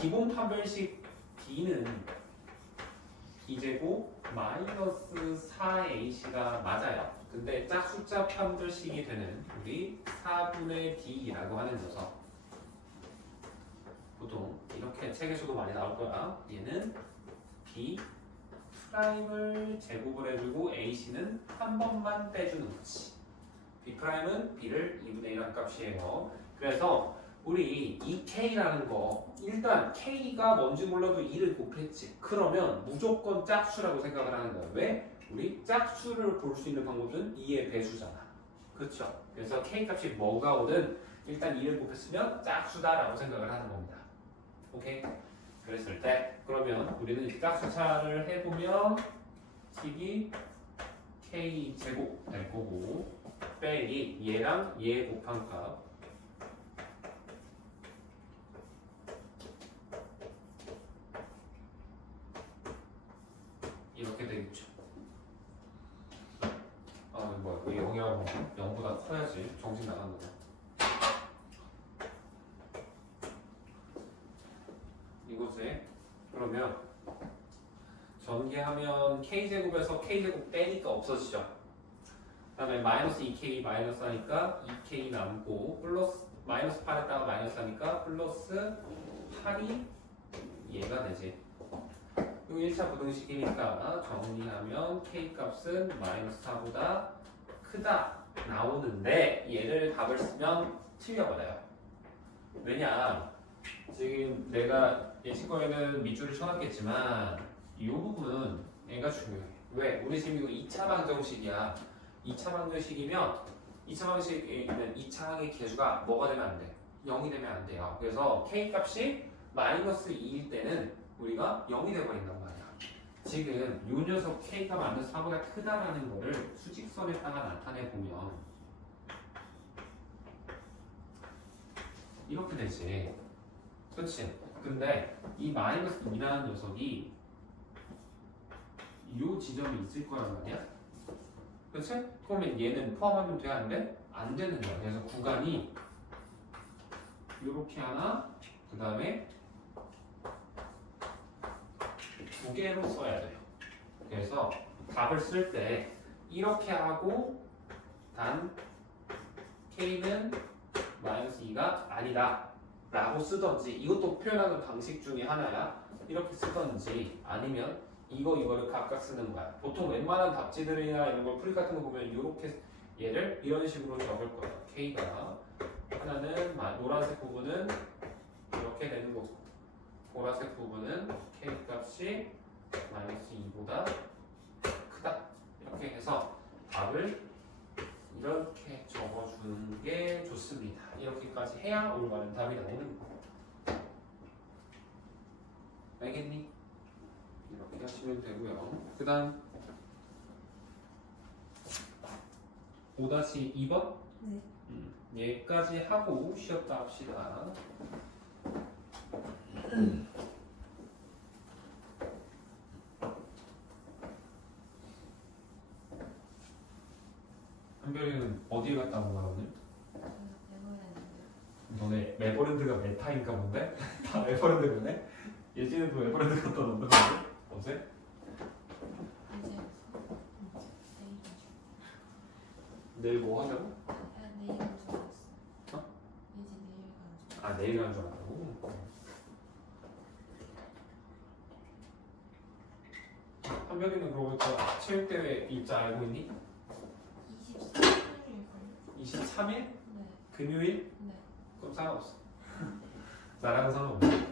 기본 판별식 D는 B제곱 마이너스 4AC가 맞아요. 근데 짝숫자 판별식이 되는 우리 4분의 D라고 하는 녀석 보통 이렇게 책에서도 많이 나올 거야. 얘는 B 프라임을 제곱을 해주고 AC는 한 번만 빼주는 거지. B 프라임은 B를 2분의 1한 값이에요. 그래서 우리 이 K라는 거 일단 K가 뭔지 몰라도 2를 곱했지. 그러면 무조건 짝수라고 생각을 하는 거야. 왜? 우리 짝수를 볼 수 있는 방법은 2의 배수잖아. 그렇죠? 그래서 K값이 뭐가 오든 일단 2를 곱했으면 짝수다라고 생각을 하는 겁니다. 오케이? 그랬을 때 그러면 우리는 이 짝수차를 해보면 식이 K제곱 될 거고 빼기 얘랑 얘 곱한 값 이렇게 되겠죠. 뭐야, 왜 0이라고 0보다 커야지. 정신 나간 거야. 이곳에 그러면 전개하면 K제곱에서 K제곱 빼니까 없어지죠. 그 다음에 마이너스 2K 마이너스 하니까 2K 남고 플러스 마이너스 8에다가 마이너스 하니까 플러스 8이 얘가 되지. 이거 1차 부등식이니까 정리하면 K값은 마이너스 4보다 크다 나오는데 얘를 답을 쓰면 틀려버려요. 왜냐? 지금 내가 예시거에는 밑줄을 쳐놨겠지만 이 부분은 얘가 중요해. 왜? 우리 지금 이거 2차 방정식이야. 2차 방정식이면 2차 방정식이면 2차 항의 계수가 뭐가 되면 안 돼? 0이 되면 안 돼요. 그래서 K값이 마이너스 2일 때는 우리가 0이 돼버린단 말이야. 지금 이 녀석 K가 마이너스 4보다 크다라는 거를 수직선에다가 나타내보면 이렇게 되지. 그치? 근데 이 마이너스 2라는 녀석이 이 지점이 있을 거란 말이야. 그치? 그러면 얘는 포함하면 돼? 안 돼? 안 되는 거야. 그래서 구간이 이렇게 하나, 그 다음에 두 개로 써야 돼요. 그래서 답을 쓸 때 이렇게 하고 단 K는 마이너스 2가 아니다 라고 쓰던지 이것도 표현하는 방식 중에 하나야. 이렇게 쓰던지 아니면 이거를 각각 쓰는 거야. 보통 웬만한 답지들이나 이런 걸 풀이 같은 거 보면 이렇게 얘를 이런 식으로 적을 거야. K가 하나는 노란색 부분은 이렇게 되는 거고 보라색 부분은 K 값이 마이너스 2보다 크다. 이렇게 해서 답을 이렇게 적어주는 게 좋습니다. 이렇게까지 해야 올바른 답이 나오는 거야. 알겠니? 이렇게 하시면 되고요. 그 다음 5-2번? 네. 얘까지 하고 쉬었다 합시다. 한별이는 어디 갔다 온 거야 오늘? 너네 에버랜드가 메타인가 본데? 다 에버랜드네? 예진이도 에버랜드 갔다 온다 본데? 어제? 내일 뭐 하자고? 아 내일 한 줄 알고. 한별이는 그러고 보니까 체육대회 일자 알고 있니? 23일일걸요? 23일? 네. 금요일? 네. 그럼 상관없어. 나랑은 상관없네.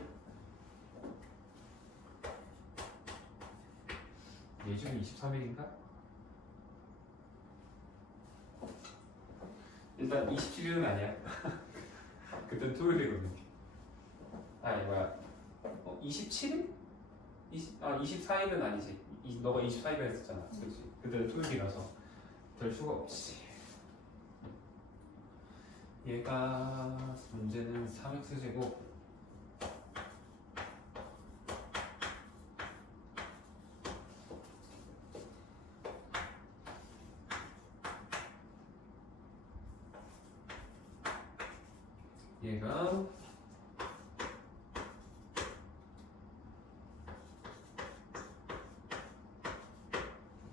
예준이 23일인가? 일단 27일은 아니야. 그땐 토요일이거든. 아니 뭐야? 27일? 24일은 아니지. 너가 24일이라 했었잖아. 그렇지. 그때는 토요일이라서 될 수가 없지. 얘가 문제는 3x 제곱 얘가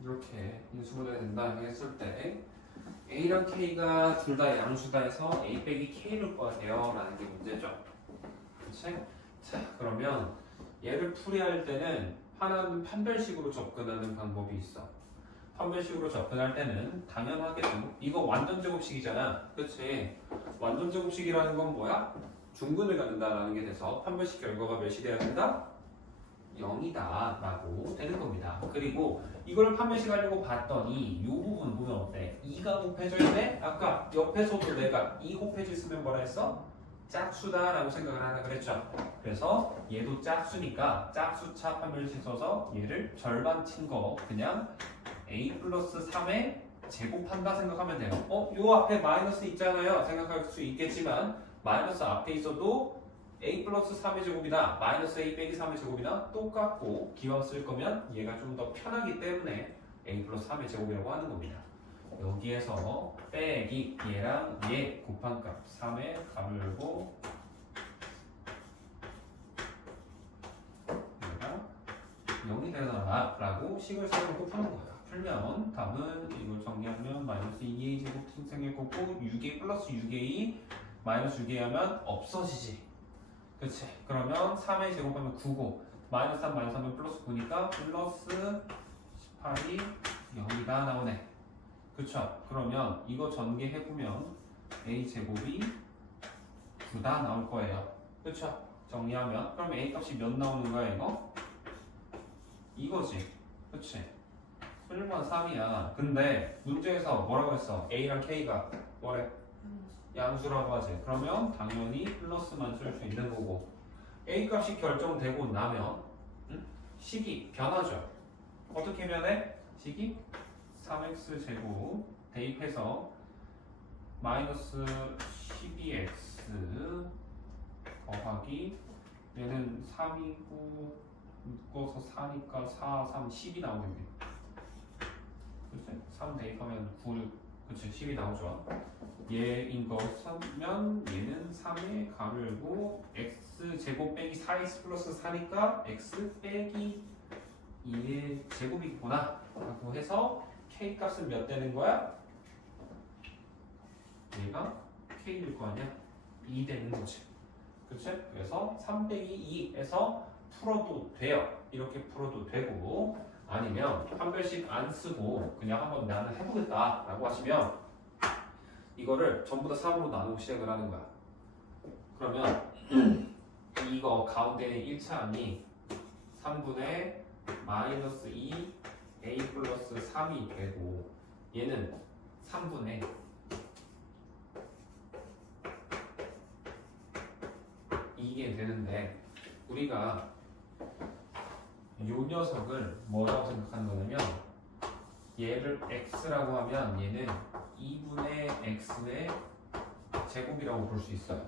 이렇게 인수분해가 된다 했을 때 A랑 K가 둘 다 양수다 해서 A 빼기 K를 구하세요 라는 게 문제죠. 그치? 자 그러면 얘를 풀이할 때는 하나는 판별식으로 접근하는 방법이 있어. 판별식으로 접근할 때는 당연하게도 이거 완전 제곱식이잖아. 그치? 완전 제곱식이라는 건 뭐야? 중근을 갖는다라는 게 돼서 판별식 결과가 몇이 돼야 된다? 0이다 라고 되는 겁니다. 그리고 이걸 판별식 하려고 봤더니 이 부분 보면 어때? 2가 곱해져 있네? 아까 옆에서도 내가 2 곱해져 있으면 뭐라 했어? 짝수다 라고 생각을 하나 그랬죠. 그래서 얘도 짝수니까 짝수차 판별식 써서 얘를 절반 친 거 그냥 a 플러스 3에 제곱한다 생각하면 돼요. 요 앞에 마이너스 있잖아요. 생각할 수 있겠지만 마이너스 앞에 있어도 a 플러스 3의 제곱이나 마이너스 a 빼기 3의 제곱이나 똑같고 기왕 쓸 거면 얘가 좀 더 편하기 때문에 a 플러스 3의 제곱이라고 하는 겁니다. 여기에서 빼기 얘랑 얘 곱한 값 3의 값을 열고 얘가 0이 되더라 라고 식을 세워놓고 푸는 거예요. 풀면 답은 이걸 정리하면 마이너스 2a 제곱 생길 거고 6a 플러스 6a 마이너스 6a 하면 없어지지. 그치? 그러면 3의 제곱하면 9고 마이너스 3 마이너스 3은 플러스 9니까 플러스 18이 0이다 나오네. 그쵸? 그러면 이거 전개해보면 a 제곱이 9다 나올 거예요. 그쵸? 정리하면 그럼 a 값이 몇 나오는 거야 이거? 이거지. 그치? 설마 3이야. 근데 문제에서 뭐라고 했어? A랑 K가 뭐래? 양수라고 하지. 그러면 당연히 플러스만 쓸 수 있는 거고 A 값이 결정되고 나면 식이 변하죠. 어떻게 변해? 식이 3x 제곱 대입해서 마이너스 12x 더하기 얘는 3이고 묶어서 4니까 4, 3, 10이 나오겠네. 그치? 3 대입하면 9, 그치? 10이 나오죠. 얘인 것이면 얘는 3의 값을 열고 x 제곱 빼기 4x 플러스 4니까 x 빼기 2의 제곱이구나 라고 해서 k 값은 몇 되는 거야? 얘가 k일 거 아니야? 2 되는 거지. 그치? 그래서 3 빼기 2에서 풀어도 돼요. 이렇게 풀어도 되고 아니면 판별식 안 쓰고 그냥 한번 나는 해보겠다 라고 하시면 이거를 전부 다 3으로 나누고 시작을 하는 거야. 그러면 이거 가운데는 1차함이 3분의 마이너스 2 a 플러스 3이 되고 얘는 3분의 이게 되는데 우리가 요 녀석을 뭐라고 생각하는 거냐면 얘를 x라고 하면 얘는 2분의 x의 제곱이라고 볼 수 있어요.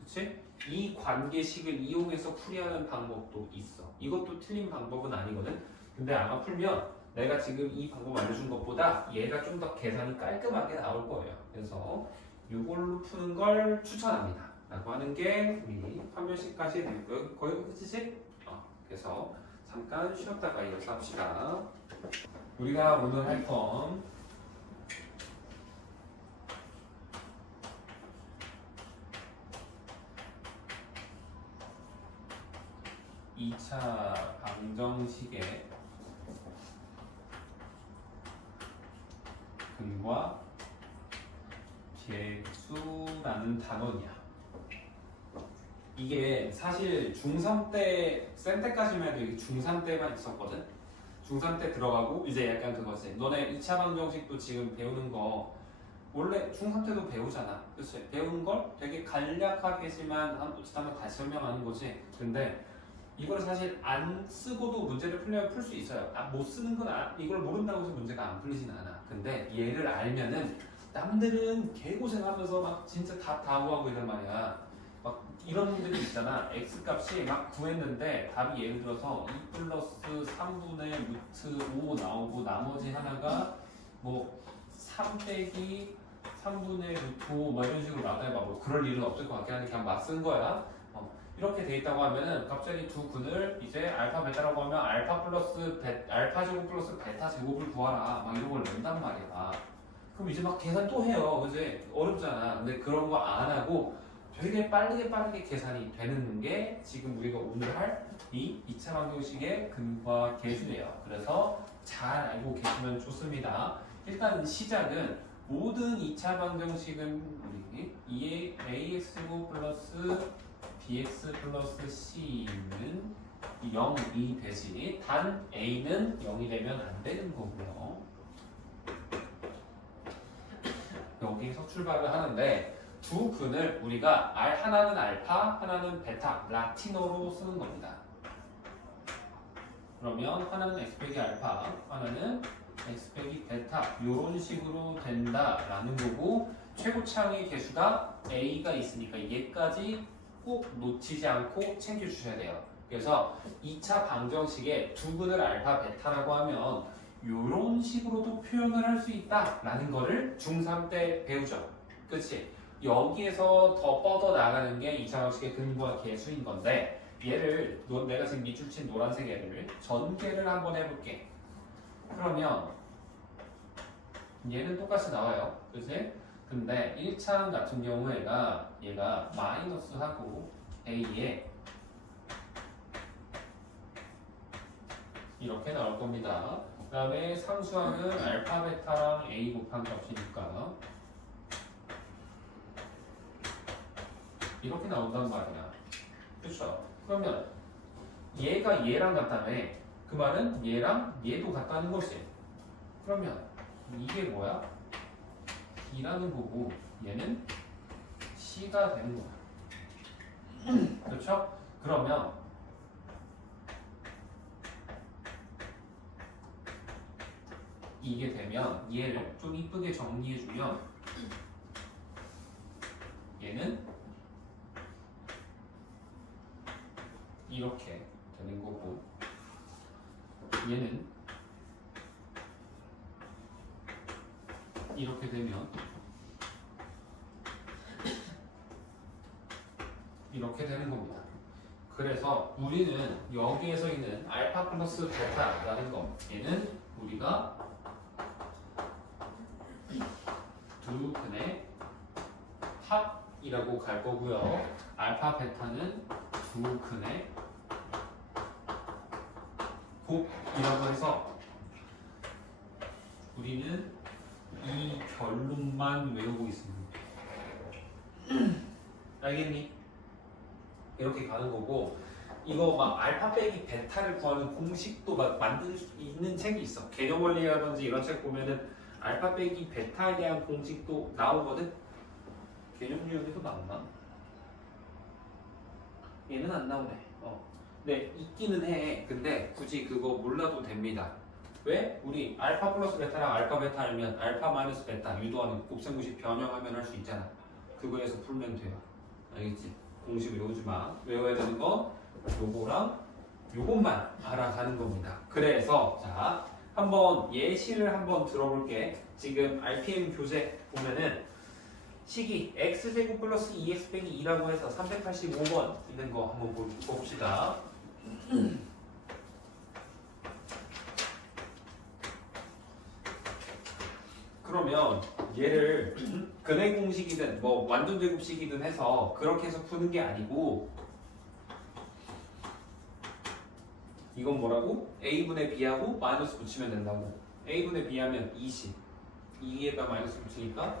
그치? 이 관계식을 이용해서 풀이하는 방법도 있어. 이것도 틀린 방법은 아니거든. 근데 아마 풀면 내가 지금 이 방법 알려준 것보다 얘가 좀 더 계산이 깔끔하게 나올 거예요. 그래서 이걸로 푸는 걸 추천합니다. 라고 하는 게 우리 판별식까지 거의 끝이지? 그래서 잠깐 쉬었다가 이어서 합시다. 우리가 오늘 할 건 2차 방정식의 근과 계수라는 단원이야. 이게 사실 중3 때, 쌤 때까지만 해도 이게 중3 때만 있었거든? 중3 때 들어가고 이제 약간 그거지. 너네 2차 방정식도 지금 배우는 거 원래 중3 때도 배우잖아. 그치? 배우는 걸 되게 간략하게지만 한번 다시 설명하는 거지. 근데 이걸 사실 안 쓰고도 문제를 풀려면 풀 수 있어요. 못 쓰는 건 이걸 모른다고 해서 문제가 안 풀리진 않아. 근데 얘를 알면은 남들은 개고생하면서 막 진짜 다 구하고 이란 말이야. 막 이런 분들이 있잖아. x 값이 막 구했는데 답이 예를 들어서 2 플러스 3분의 루트 5 나오고 나머지 하나가 뭐 3 빼기 3분의 루트 5 막 이런 식으로 나와봐. 뭐 그럴 일은 없을 것 같긴 한데 그냥 막 쓴 거야. 이렇게 돼 있다고 하면은 갑자기 두 근을 이제 알파 베타라고 하면 알파 플러스 알파 제곱 플러스 베타 제곱을 구하라 막 이런 걸 낸단 말이야. 그럼 이제 막 계산 또 해요. 그지? 어렵잖아. 근데 그런 거 안 하고 되게 빠르게 계산이 되는 게 지금 우리가 오늘 할 이 2차 방정식의 근과 계수예요. 그래서 잘 알고 계시면 좋습니다. 일단 시작은 모든 2차 방정식은 우리 2의 ax 플러스 bx 플러스 c는 0이 되지 단 a는 0이 되면 안 되는 거고요. 여기서 출발을 하는데 두 근을 우리가 하나는 알파, 하나는 베타, 라틴어로 쓰는 겁니다. 그러면 하나는 x 빼기 알파, 하나는 x 빼기 베타 이런 식으로 된다라는 거고 최고차의 개수가 a가 있으니까 얘까지 꼭 놓치지 않고 챙겨주셔야 돼요. 그래서 2차 방정식에 두 근을 알파, 베타라고 하면 이런 식으로도 표현을 할 수 있다라는 거를 중3 때 배우죠. 그치? 여기에서 더 뻗어 나가는 게 2차 방정식의 근과 계수인 건데 얘를 내가 지금 밑줄 친 노란색 애를 전개를 한번 해볼게. 그러면 얘는 똑같이 나와요. 그치? 근데 1차항 같은 경우에 얘가 마이너스하고 a에 이렇게 나올 겁니다. 그 다음에 상수항은 알파, 베타랑 a 곱한 값이니까 이렇게 나온단 말이야. 그렇죠? 그러면 얘가 얘랑 같다며. 그 말은 얘랑 얘도 같다는 거지. 그러면 이게 뭐야? B라는 거고 얘는 C가 되는 거야. 그렇죠? 그러면 이게 되면 얘를 좀 이쁘게 정리해주면 얘는 이렇게 되는 거고 얘는 이렇게 되면 이렇게 되는 겁니다. 그래서 우리는 여기에서 있는 알파 플러스 베타라는 거 얘는 우리가 두 근의 합이라고 갈 거고요. 알파 베타는 두 근의 곱이라고 해서 우리는 이 결론만 외우고 있습니다. 알겠니? 이렇게 가는 거고 이거 막 알파 빼기 베타를 구하는 공식도 막 만들 수 있는 책이 있어. 개념 원리라든지 이런 책 보면은 알파 빼기 베타에 대한 공식도 나오거든. 개념 유형에도 나오나? 얘는 안 나오네. 네, 있기는 해. 근데 굳이 그거 몰라도 됩니다. 왜? 우리 알파 플러스 베타랑 알파 베타 알면 알파 마이너스 베타 유도하는 곱셈공식 변형하면 할 수 있잖아. 그거에서 풀면 돼요. 알겠지? 공식 외우지 마. 외워야 되는 건 요거랑 요것만 알아가는 겁니다. 그래서 자 한번 예시를 한번 들어볼게. 지금 RPM 교재 보면은 식이 x제곱 플러스 2x 빼기 2라고 해서 385번 있는 거 한번 봅시다. 그러면 얘를 근의 공식이든 뭐 완전 제곱식이든 해서 그렇게 해서 푸는 게 아니고 이건 뭐라고? a분의 b하고 마이너스 붙이면 된다고. a분의 b 하면 20. 2에다 마이너스 붙이니까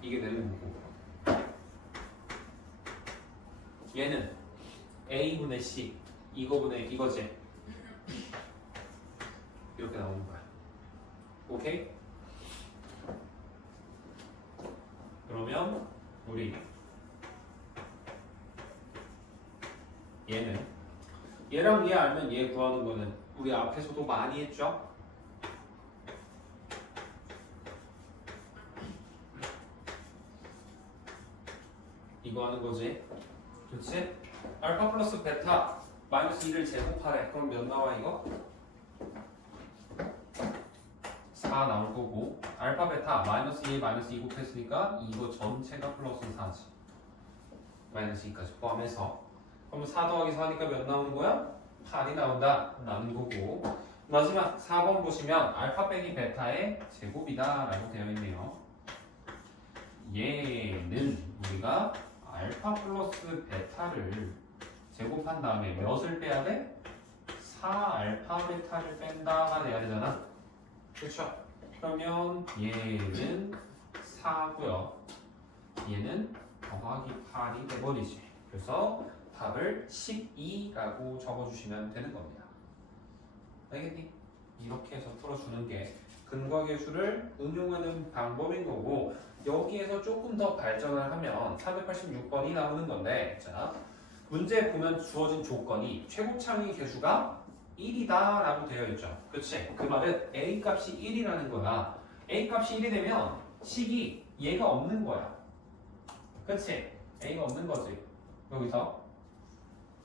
이게 되는 거고. 얘는 a분의 c. 이거지. 이렇게 나오는 거야. 오케이? 그러면 우리 얘랑 얘 알면 얘 구하는 거는 우리 앞에서도 많이 했죠? 이거 하는 거지. 그렇지? 알파 플러스 베타 마이너스 2를 제곱하래. 그럼 몇 나와 이거? 4 나올 거고 알파 베타 마이너스 2 마이너스 2 곱했으니까 이거 전체가 플러스 4지. 마이너스 2까지 포함해서. 그럼 4 더하기 4니까 몇 나오는 거야? 8이 나온다. 나는 거고. 마지막 4번 보시면 알파 빼기 베타의 제곱이다 라고 되어 있네요. 얘는 우리가 알파 플러스 베타를 제곱한 다음에 몇을 빼야 돼? 4알파 베타를 뺀다가 돼야 되잖아. 그렇죠? 그러면 얘는 4고요. 얘는 더하기 8이 돼버리지. 그래서 답을 12라고 적어주시면 되는 겁니다. 알겠니? 이렇게 해서 풀어주는 게 근과계수를 응용하는 방법인 거고 여기에서 조금 더 발전을 하면 486번이 나오는 건데 자 문제 보면 주어진 조건이 최고창의 계수가 1이다 라고 되어 있죠. 그치? 그 말은 A 값이 1이라는 거야. A 값이 1이 되면 식이 얘가 없는 거야. 그치? A가 없는 거지. 여기서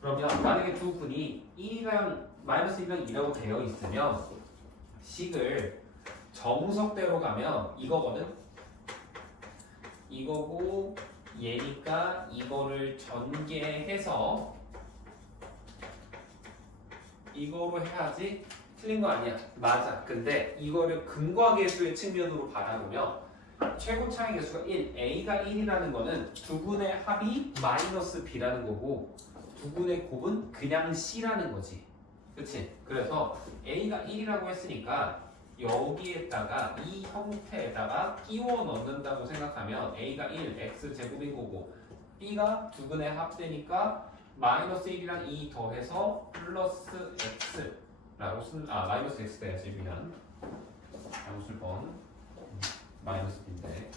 그러면 만약에 두 분이 1이랑 마이너스 1이랑 2라고 되어 있으면 식을 정석대로 가면 이거거든? 이거고 얘니까 이거를 전개해서 이거로 해야지 틀린 거 아니야. 맞아. 근데 이거를 근과계수의 측면으로 바라보면 최고차의 계수가 1, A가 1이라는 거는 두 분의 합이 마이너스 B라는 거고 두 분의 곱은 그냥 C라는 거지. 그치? 그래서 A가 1이라고 했으니까 여기에다가 이 형태에다가 끼워 넣는다고 생각하면 A가 1, X제곱인 거고 B가 두 분의 합되니까 마이너스 1이랑 2 더해서 플러스 X라고 마이너스 X 돼야지 미안 잘못 쓸 뻔 마이너스 B인데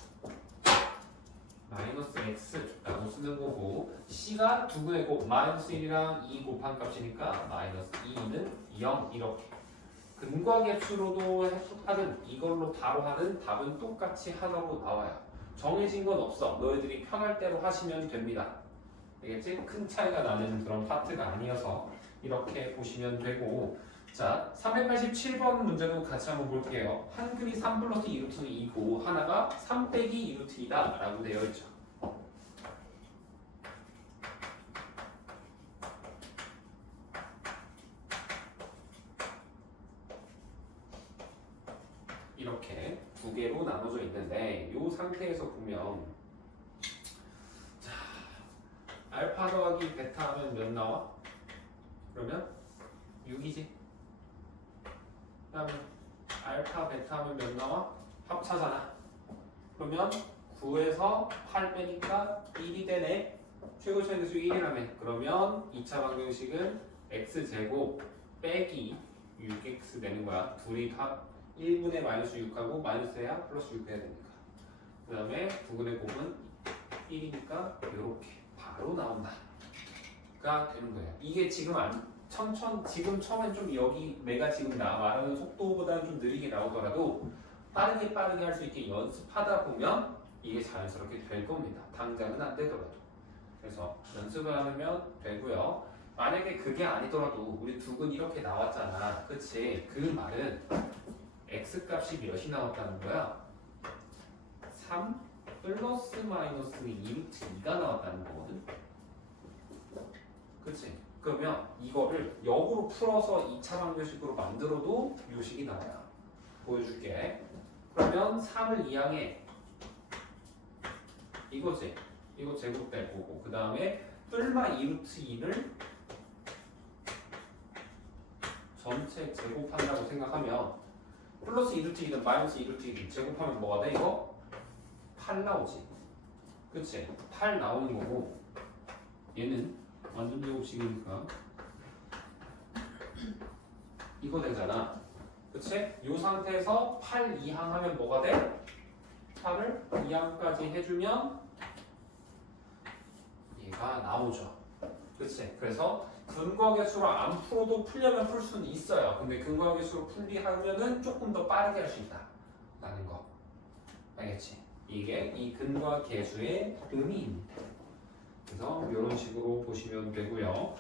마이너스 X라고 쓰는 거고 C가 두 분의 곱 마이너스 1이랑 2 곱한 값이니까 마이너스 2는 0 이렇게 근과계수로도 하든 이걸로 바로 하든 답은 똑같이 하나로 나와요. 정해진 건 없어. 너희들이 편할 대로 하시면 됩니다. 알겠지? 큰 차이가 나는 그런 파트가 아니어서 이렇게 보시면 되고 자 387번 문제도 같이 한번 볼게요. 한글이 3 플러스 2루트 2고 하나가 3 빼기 2루트이다 라고 되어 있죠. 이렇게 두 개로 나눠져 있는데 이 상태에서 보면 자 알파 더하기 베타 하면 몇 나와? 그러면 6이지. 그다음에 알파 베타 하면 몇 나와? 합차잖아. 그러면 9에서 8 빼니까 1이 되네. 최고차의 계수 1이라며. 그러면 2차 방정식은 x제곱 빼기 6x 되는 거야. 둘이 다 1분의 마이너스 6하고 마이너스 해야 플러스 6 해야 되니까. 그 다음에 9분의 곱은 1이니까 이렇게 바로 나온다가 되는 거예요. 이게 지금 지금 처음엔 좀 여기 내가 지금 말하는 속도보다는 좀 느리게 나오더라도 빠르게 할 수 있게 연습하다 보면 이게 자연스럽게 될 겁니다. 당장은 안 되더라도. 그래서 연습을 하면 되고요. 만약에 그게 아니더라도 우리 두근 이렇게 나왔잖아. 그치? 그 말은 x값이 몇이 나왔다는 거야? 3 플러스 마이너스 2루트 2가 나왔다는 거거든. 그치? 그러면 이거를 역으로 풀어서 2차 방정식으로 만들어도 요 식이 나와요. 보여줄게. 그러면 3을 2항에 이거지. 이거 제곱될 거고 그 다음에 뿔마 2루트 2를 전체 제곱한다고 생각하면 플러스 2루트 2든 마이너스 2루트 2든 제곱하면 뭐가 돼 이거? 8 나오지. 그치? 8 나오는 거고 얘는 완전 제곱식이니까 이거 되잖아. 그치? 이 상태에서 8 이항하면 뭐가 돼? 8을 이항까지 해주면 얘가 나오죠. 그치? 그래서 근거계수로 안 풀어도 풀려면 풀 수는 있어요. 근데 근거계수로 풀이하면은 조금 더 빠르게 할 수 있다 라는 거. 알겠지? 이게 이 근거계수의 의미입니다. 그래서 이런 식으로 보시면 되고요.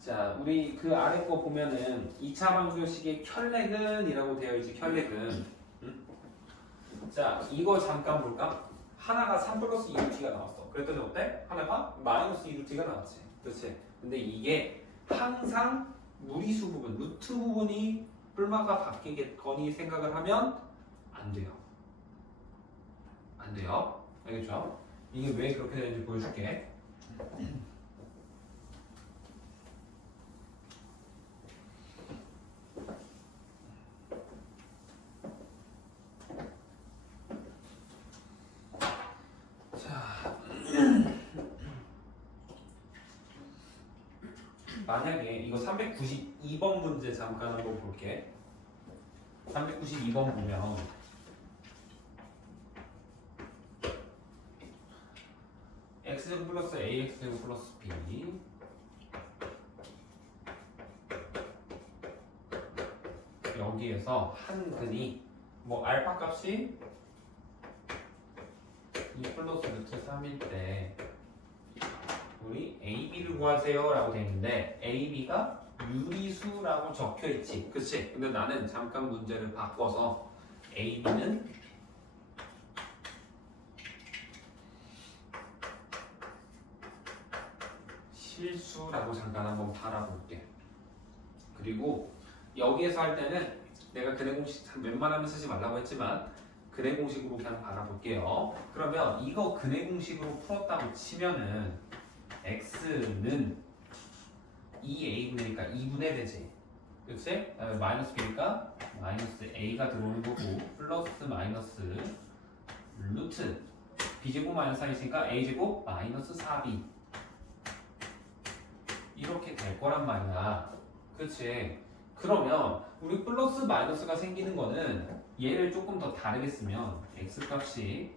자, 우리 그 아래 거 보면은 2차 방정식의 혈렉은 이라고 되어 있지. 혈렉은. 응? 자, 이거 잠깐 볼까? 하나가 3 플러스 2루트가 나왔어. 그랬더니 어때? 하나가 마이너스 2루트가 나왔지. 그렇지? 근데 이게 항상 무리수 부분, 루트 부분이 뿔마가 바뀌겠거니 생각을 하면 안 돼요. 안 돼요. 알겠죠? 이게 왜 그렇게 되는지 보여줄게. 만약에 이거 392번 문제 잠깐 한번 볼게. 392번 보면 x제곱 플러스 ax제곱 플러스 b 여기에서 한 근이 뭐 알파 값이 2 플러스 루트 3일 때 우리 AB를 구하세요 라고 되어 있는데 AB가 유리수라고 적혀 있지. 그치? 근데 나는 잠깐 문제를 바꿔서 AB는 실수라고 잠깐 한번 바라볼게. 그리고 여기에서 할 때는 내가 근해 공식 웬만하면 쓰지 말라고 했지만 근해 공식으로 그냥 바라볼게요. 그러면 이거 근해 공식으로 풀었다고 치면은 x는 2a분의니까 2분의 되지. 그치? 마이너스 b니까 마이너스 a가 들어오는 거고 플러스 마이너스 루트 b제곱 마이너스 4있으니까 a제곱 마이너스 4b 이렇게 될 거란 말이야. 그치? 그러면 우리 플러스 마이너스가 생기는 거는 얘를 조금 더 다르게 쓰면 x 값이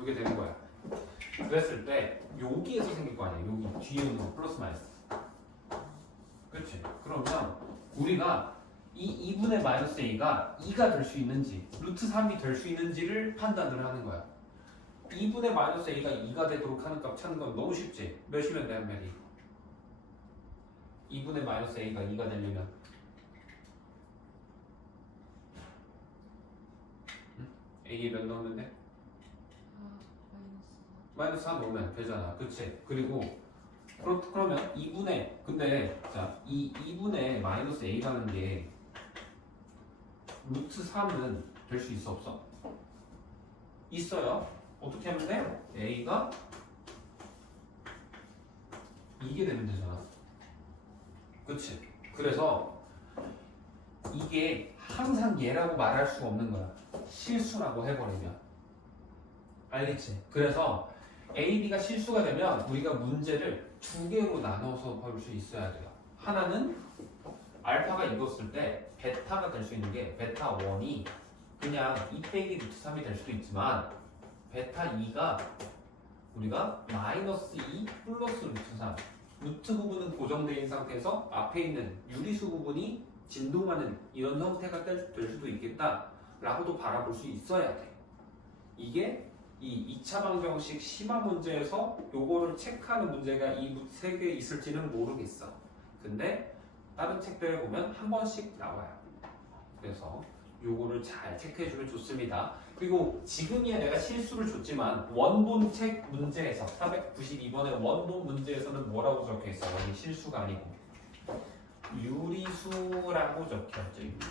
이게 되는 거야. 그랬을 때 여기에서 생길 거 아니야. 여기 뒤에 있는 거 플러스 마이너스. 그렇지? 그러면 우리가 이 2분의 마이너스 a가 2가 될 수 있는지 루트 3이 될 수 있는지를 판단을 하는 거야. 2분의 마이너스 a가 2가 되도록 하는 값 찾는 건 너무 쉽지? 몇이면 돼, 한 마리? 2분의 마이너스 a가 2가 되려면 a에 몇 넣었는데? 마이너스 4 넣으면 되잖아. 그치? 그리고 그러면 2분의 근데 자, 이 2분의 마이너스 a라는 게 루트 3은 될 수 있어 없어? 있어요. 어떻게 하면 돼? a가 이게 되면 되잖아. 그치? 그래서 이게 항상 얘라고 말할 수가 없는 거야. 실수라고 해버리면. 알겠지? 그래서 A, B가 실수가 되면 우리가 문제를 두 개로 나눠서 볼 수 있어야 돼요. 하나는 알파가 이겼을 때 베타가 될 수 있는 게 베타 1이 그냥 2 빼기 루트 3이 될 수도 있지만 베타 2가 우리가 마이너스 2 플러스 루트 3 루트 부분은 고정되어 있는 상태에서 앞에 있는 유리수 부분이 진동하는 이런 형태가 될 수도 있겠다 라고도 바라볼 수 있어야 돼. 이게 이 2차 방정식 심화 문제에서 요거를 체크하는 문제가 이 세 개 있을지는 모르겠어. 근데 다른 책들에 보면 한 번씩 나와요. 그래서 요거를 잘 체크해주면 좋습니다. 그리고 지금이야 내가 실수를 줬지만 원본 책 문제에서 492번의 원본 문제에서는 뭐라고 적혀있어? 여기 실수가 아니고 유리수라고 적혀있죠. 유리수.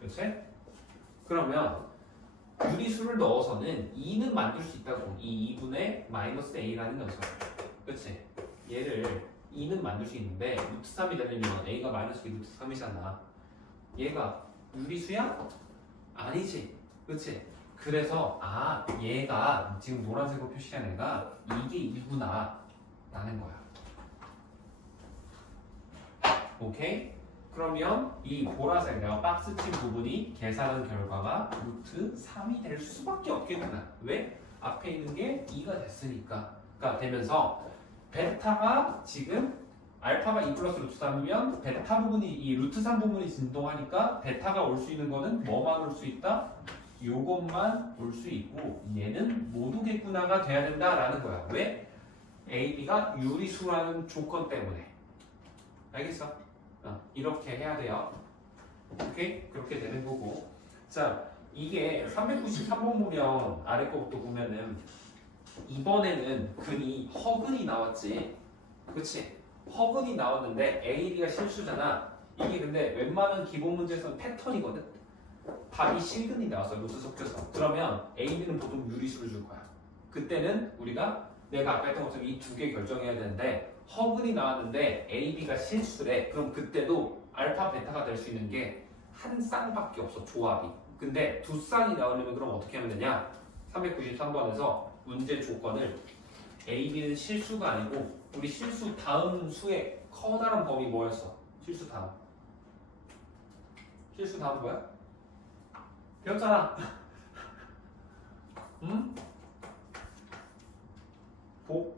그치? 그러면 유리수를 넣어서는 2는 만들 수 있다고. 이 2분의 마이너스 a라는 녀석. 그치? 얘를 2는 만들 수 있는데 루트 3이 되려면 a가 마이너스 b 루트 3이잖아. 얘가 유리수야? 아니지. 그치? 그래서 얘가 지금 노란색으로 표시한 애가 이게 2구나 라는 거야. 오케이? 그러면 이 보라색 내가 박스 친 부분이 계산한 결과가 루트 3이 될 수밖에 없겠구나. 왜? 앞에 있는 게 2가 됐으니까. 가 되면서 베타가 지금 알파가 2 플러스 루트 3이면 베타 부분이 이 루트 3 부분이 진동하니까 베타가 올 수 있는 거는 뭐만 올 수 있다? 요것만 올 수 있고 얘는 못 오겠구나가 돼야 된다라는 거야. 왜? A, B가 유리수라는 조건 때문에. 알겠어? 이렇게 해야 돼요. 오케이? 그렇게 되는 거고. 자, 이게 393번 보면 아래 거부터 보면은 이번에는 근이 허근이 나왔지. 그치? 허근이 나왔는데 A, B가 실수잖아. 이게 근데 웬만한 기본 문제에서는 패턴이거든. 답이 실근이 나왔어. 루트 섞여서. 그러면 A, B는 보통 유리수를 줄 거야. 그때는 우리가 내가 아까 했던 것처럼 이 두 개 결정해야 되는데 허근이 나왔는데 A, B가 실수래. 그럼 그때도 알파, 베타가 될 수 있는 게 한 쌍밖에 없어. 조합이. 근데 두 쌍이 나오려면 그럼 어떻게 하면 되냐? 393번에서 문제 조건을 A, B는 실수가 아니고 우리 실수 다음 수의 커다란 범위 뭐였어? 실수 다음. 실수 다음 뭐야? 배웠잖아. 응? 복?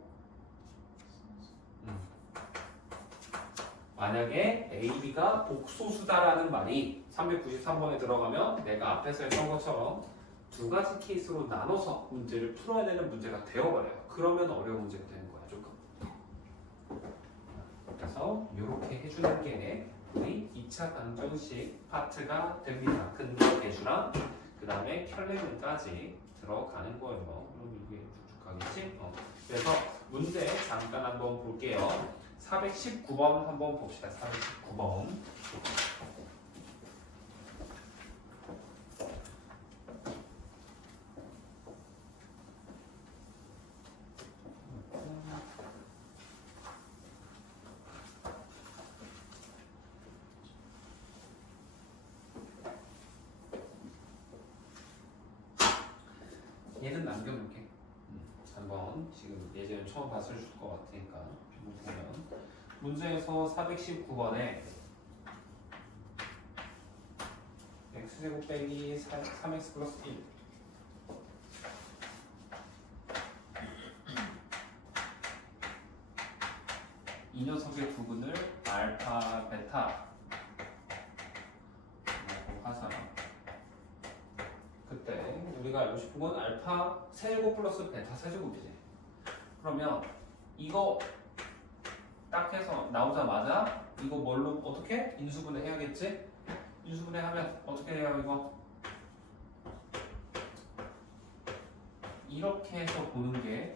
만약에 A, B가 복소수다라는 말이 393번에 들어가면 내가 앞에서 했던 것처럼 두 가지 케이스로 나눠서 문제를 풀어야 되는 문제가 되어버려요. 그러면 어려운 문제가 되는 거야, 조금. 그래서 이렇게 해주는 게 우리 2차 방정식 파트가 됩니다. 근거 대주랑 그 다음에 켤레문까지 들어가는 거예요. 그럼 이게 쭉쭉 가겠지? 그래서 문제 잠깐 한번 볼게요. 419번 한번 봅시다. 419번. 얘는 남겨놓을게. 한번 지금 예전에 처음 봤을 것 같으니까 보면 문제에서 419번에 x제곱 빼기 3x 플러스 1 이 녀석의 부분을 알파, 베타 하잖아. 그때 우리가 알고 싶은 건 알파 세제곱 플러스 베타 세제곱이지. 그러면 이거 딱 해서 나오자마자 이거 뭘로 어떻게? 인수분해 해야겠지? 인수분해 하면 어떻게 해요 이거? 이렇게 해서 보는 게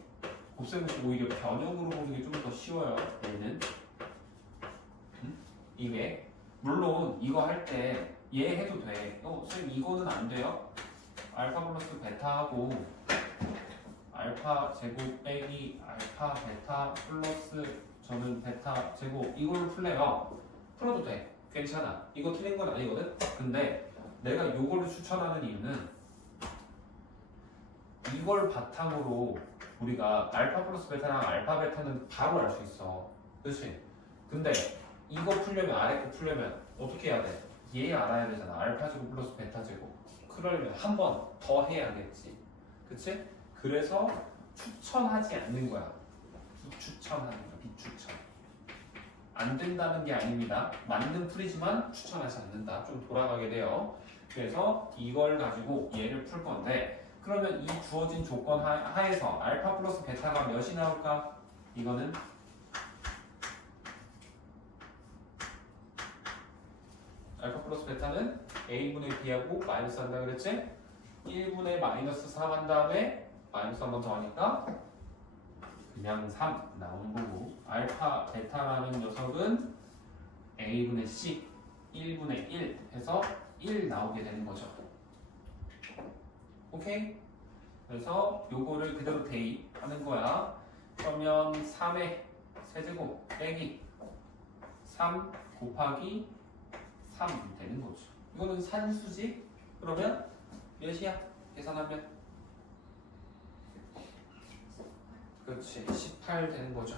곱셈은 오히려 변형으로 보는 게 좀 더 쉬워요. 얘는 이게 물론 이거 할 때 얘 해도 돼. 선생님 이거는 안 돼요? 알파 플러스 베타하고 알파 제곱 빼기 알파 베타 플러스 저는 베타 제곱 이걸로 풀래요. 풀어도 돼. 괜찮아. 이거 틀린 건 아니거든. 근데 내가 이거를 추천하는 이유는 이걸 바탕으로 우리가 알파 플러스 베타랑 알파 베타는 바로 알 수 있어. 그렇지? 근데 이거 풀려면 아래 거 풀려면 어떻게 해야 돼? 얘 알아야 되잖아. 알파 제곱 플러스 베타 제곱. 그러려면 한 번 더 해야겠지. 그치? 그래서 추천하지 않는 거야. 비추천하는 거야. 비추천. 안 된다는 게 아닙니다. 맞는 풀이지만 추천하지 않는다. 좀 돌아가게 돼요. 그래서 이걸 가지고 얘를 풀 건데 그러면 이 주어진 조건 하에서 알파 플러스 베타가 몇이 나올까? 이거는 알파 플러스 베타는 a분의 b하고 마이너스 한다 그랬지? 1분의 마이너스 3 한 다음에 마이너스 한 번 더 하니까 그냥 3 나오는 거고 알파 베타라는 녀석은 a분의 c 1분의 1 해서 1 나오게 되는 거죠. 오케이? 그래서 요거를 그대로 대입하는 거야. 그러면 3의 세제곱 빼기 3 곱하기 3 되는 거죠. 이거는 산수지? 그러면 몇이야? 계산하면? 그렇지. 18 되는 거죠.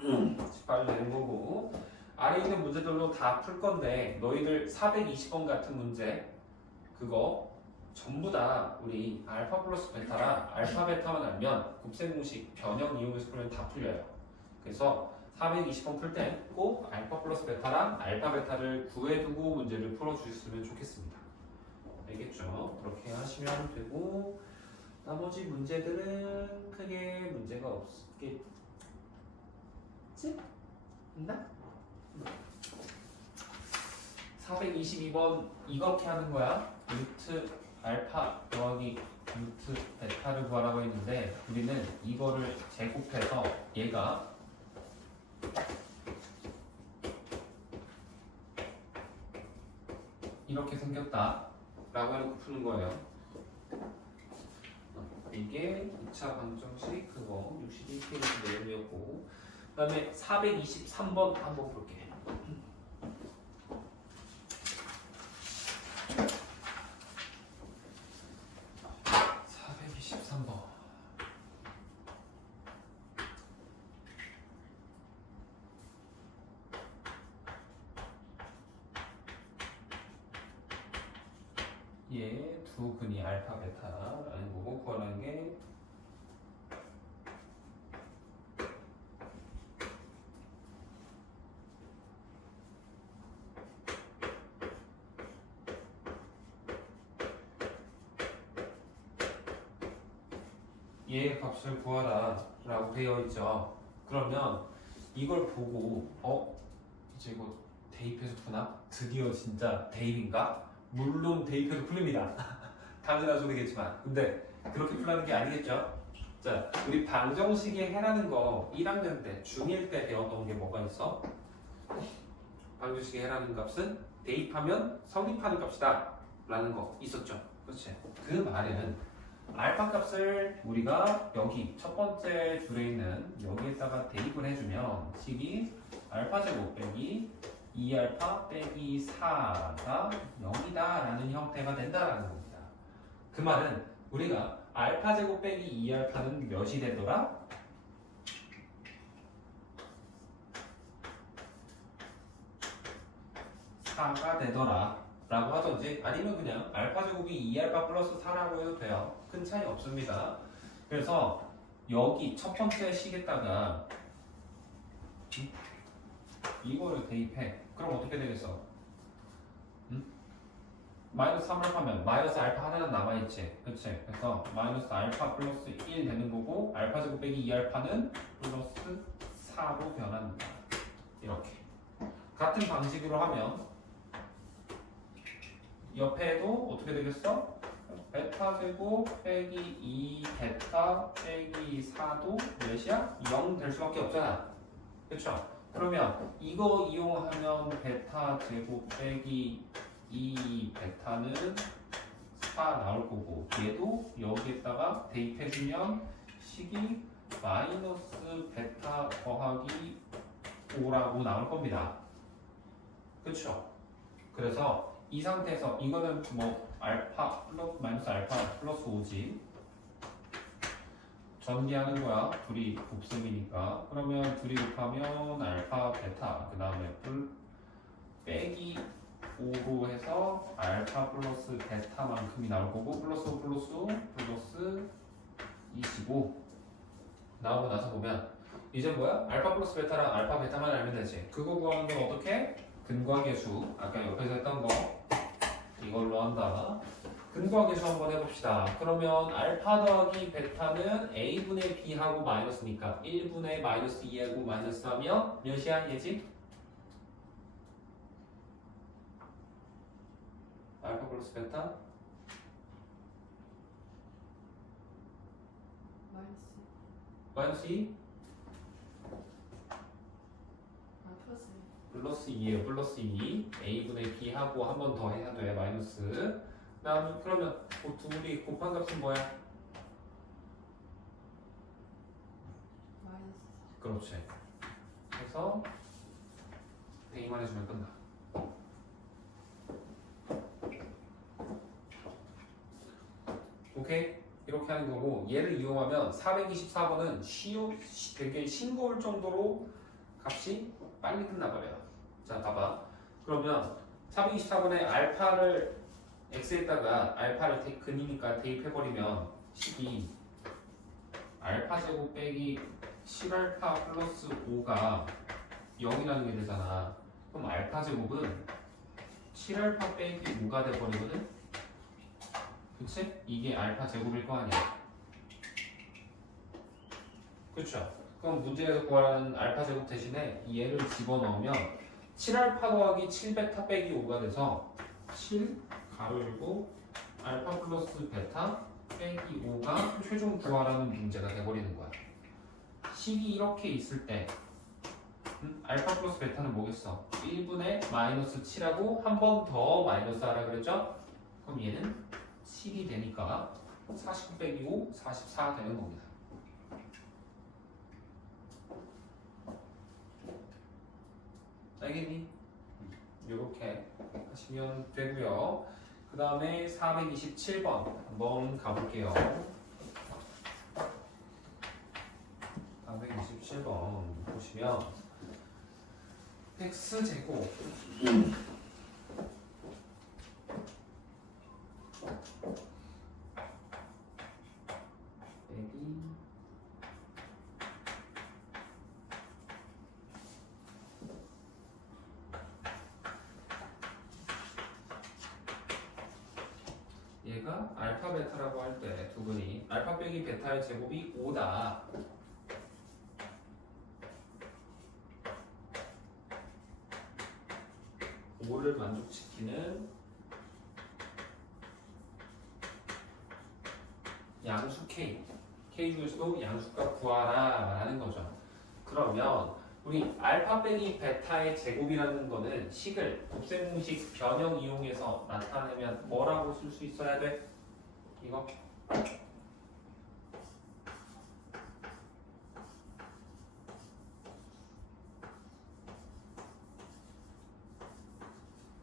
18 되는 거고. 아래 있는 문제들로 다 풀 건데 너희들 420번 같은 문제 그거 전부 다 우리 알파 플러스 베타랑 알파 베타만 알면 곱셈 공식 변형 이용해서 풀면 다 풀려요. 그래서 420번 풀 때 꼭 알파 플러스 베타랑 알파 베타를 구해두고 문제를 풀어주셨으면 좋겠습니다. 알겠죠? 그렇게 하시면 되고 나머지 문제들은 크게 문제가 없겠지? 있나? 422번 이렇게 하는 거야. 루트 알파 더하기 루트 베타를 구하라고 했는데 우리는 이거를 제곱해서 얘가 이렇게 생겼다 라고 해놓고 푸는 거예요. 이게 2차 방정식 그거 61페이지 내용이었고 그 다음에 423번 한번 볼게. 423번 얘 두 근이 알파 베타라는 거고 구하라는 게 얘의 값을 구하라 라고 되어 있죠. 그러면 이걸 보고 이제 이거 대입해서 푸나? 드디어 진짜 대입인가? 물론 대입해서 풀립니다. 당연한 소리겠지만 근데 그렇게 풀라는 게 아니겠죠. 자, 우리 방정식에 해라는 거 1학년 때 중1 때 배웠던 게 뭐가 있어? 방정식에 해라는 값은 대입하면 성립하는 값이다 라는 거 있었죠. 그렇지? 그 말에는 알파 값을 우리가 여기 첫 번째 줄에 있는 여기에다가 대입을 해주면 식이 알파 제곱 빼기 2알파 빼기 4가 0이다 라는 형태가 된다라는 겁니다. 그 말은 우리가 알파 제곱 빼기 2알파는 몇이 되더라? 4가 되더라 라고 하든지 아니면 그냥 알파 제곱이 2알파 플러스 4라고 해도 돼요. 큰 차이 없습니다. 그래서 여기 첫 번째 식에다가 이거를 대입해. 그럼 어떻게 되겠어? 마이너스 3을 하면 마이너스 알파 하나는 남아있지. 그치? 그래서 마이너스 알파 플러스 1 되는 거고 알파 제곱 빼기 2알파는 플러스 4로 변합니다. 이렇게 같은 방식으로 하면 옆에도 어떻게 되겠어? 베타 제곱 빼기 2 베타 빼기 4도 몇이야? 0 될 수밖에 없잖아. 그쵸? 그러면 이거 이용하면 베타 제곱 빼기 2 베타는 4 나올 거고 얘도 여기에다가 대입해주면 식이 마이너스 베타 더하기 5라고 나올 겁니다. 그쵸? 그래서 이 상태에서 이거는 뭐 알파 플러스 마이너스 알파 플러스 5지 전개하는 거야. 둘이 곱셈이니까. 그러면 둘이 곱하면 알파 베타 그 다음에 빼기 5로 해서 알파 플러스 베타만큼이 나올 거고 플러스 5 플러스 5 플러스 25 나오고 나서 보면 이제 뭐야? 알파 플러스 베타랑 알파 베타만 알면 되지. 그거 구하는 건 어떻게? 근과계수 아까 옆에서 했던 거 이걸로 한다. 근과계수 한번 해봅시다. 그러면 알파 더하기 베타는 a분의 b하고 마이너스니까 1분의 마이너스 2하고 마이너스 하면 몇이야 얘지? 알파 플러스 베타 마이너스. 마이너스 2 플러스. 플러스 2에요. 플러스 2 a분의 b하고 한 번 더 해야 돼. 마이너스 그러면 그 둘이 곱한 값은 뭐야? 마이너스 그렇지. 그래서 100만 해주면 끝나. 오케이? 이렇게 하는 거고 얘를 이용하면 424번은 되게 싱거울 정도로 값이 빨리 끝나버려요. 자 봐봐. 그러면 424번에 알파를 x에다가 알파를 근이니까 대입해버리면 12 알파 제곱 빼기 10알파 플러스 5가 0이라는 게 되잖아. 그럼 알파 제곱은 7알파 빼기 5가 돼버리거든? 그치? 이게 알파 제곱일 거 아니야. 그쵸? 그럼 문제에서 구하라는 알파 제곱 대신에 얘를 집어넣으면 7알파 더하기 7베타 빼기 5가 돼서 7 가로 열고 알파 플러스 베타 빼기 5가 최종 구하라는 문제가 돼버리는 거야. 식이 이렇게 있을 때 알파 플러스 베타는 뭐겠어? 1분의 마이너스 7하고 한 번 더 마이너스 하라 그랬죠? 그럼 얘는 7이 되니까 49 빼기 5, 44 되는 겁니다. 알겠니? 이렇게 하시면 되고요. 그 다음에 427번 한번 가볼게요. 427번 보시면 x제곱 빼기 얘가 알파 베타라고 할 때 두 분이 알파 빼기 베타의 제곱이 5다. 오를 만족시키는 양수 K 중에서도 양수값 구하라 라는 거죠. 그러면 우리 알파 빼기 베타의 제곱이라는 거는 식을 곱셈공식 변형 이용해서 나타내면 뭐라고 쓸 수 있어야 돼? 이거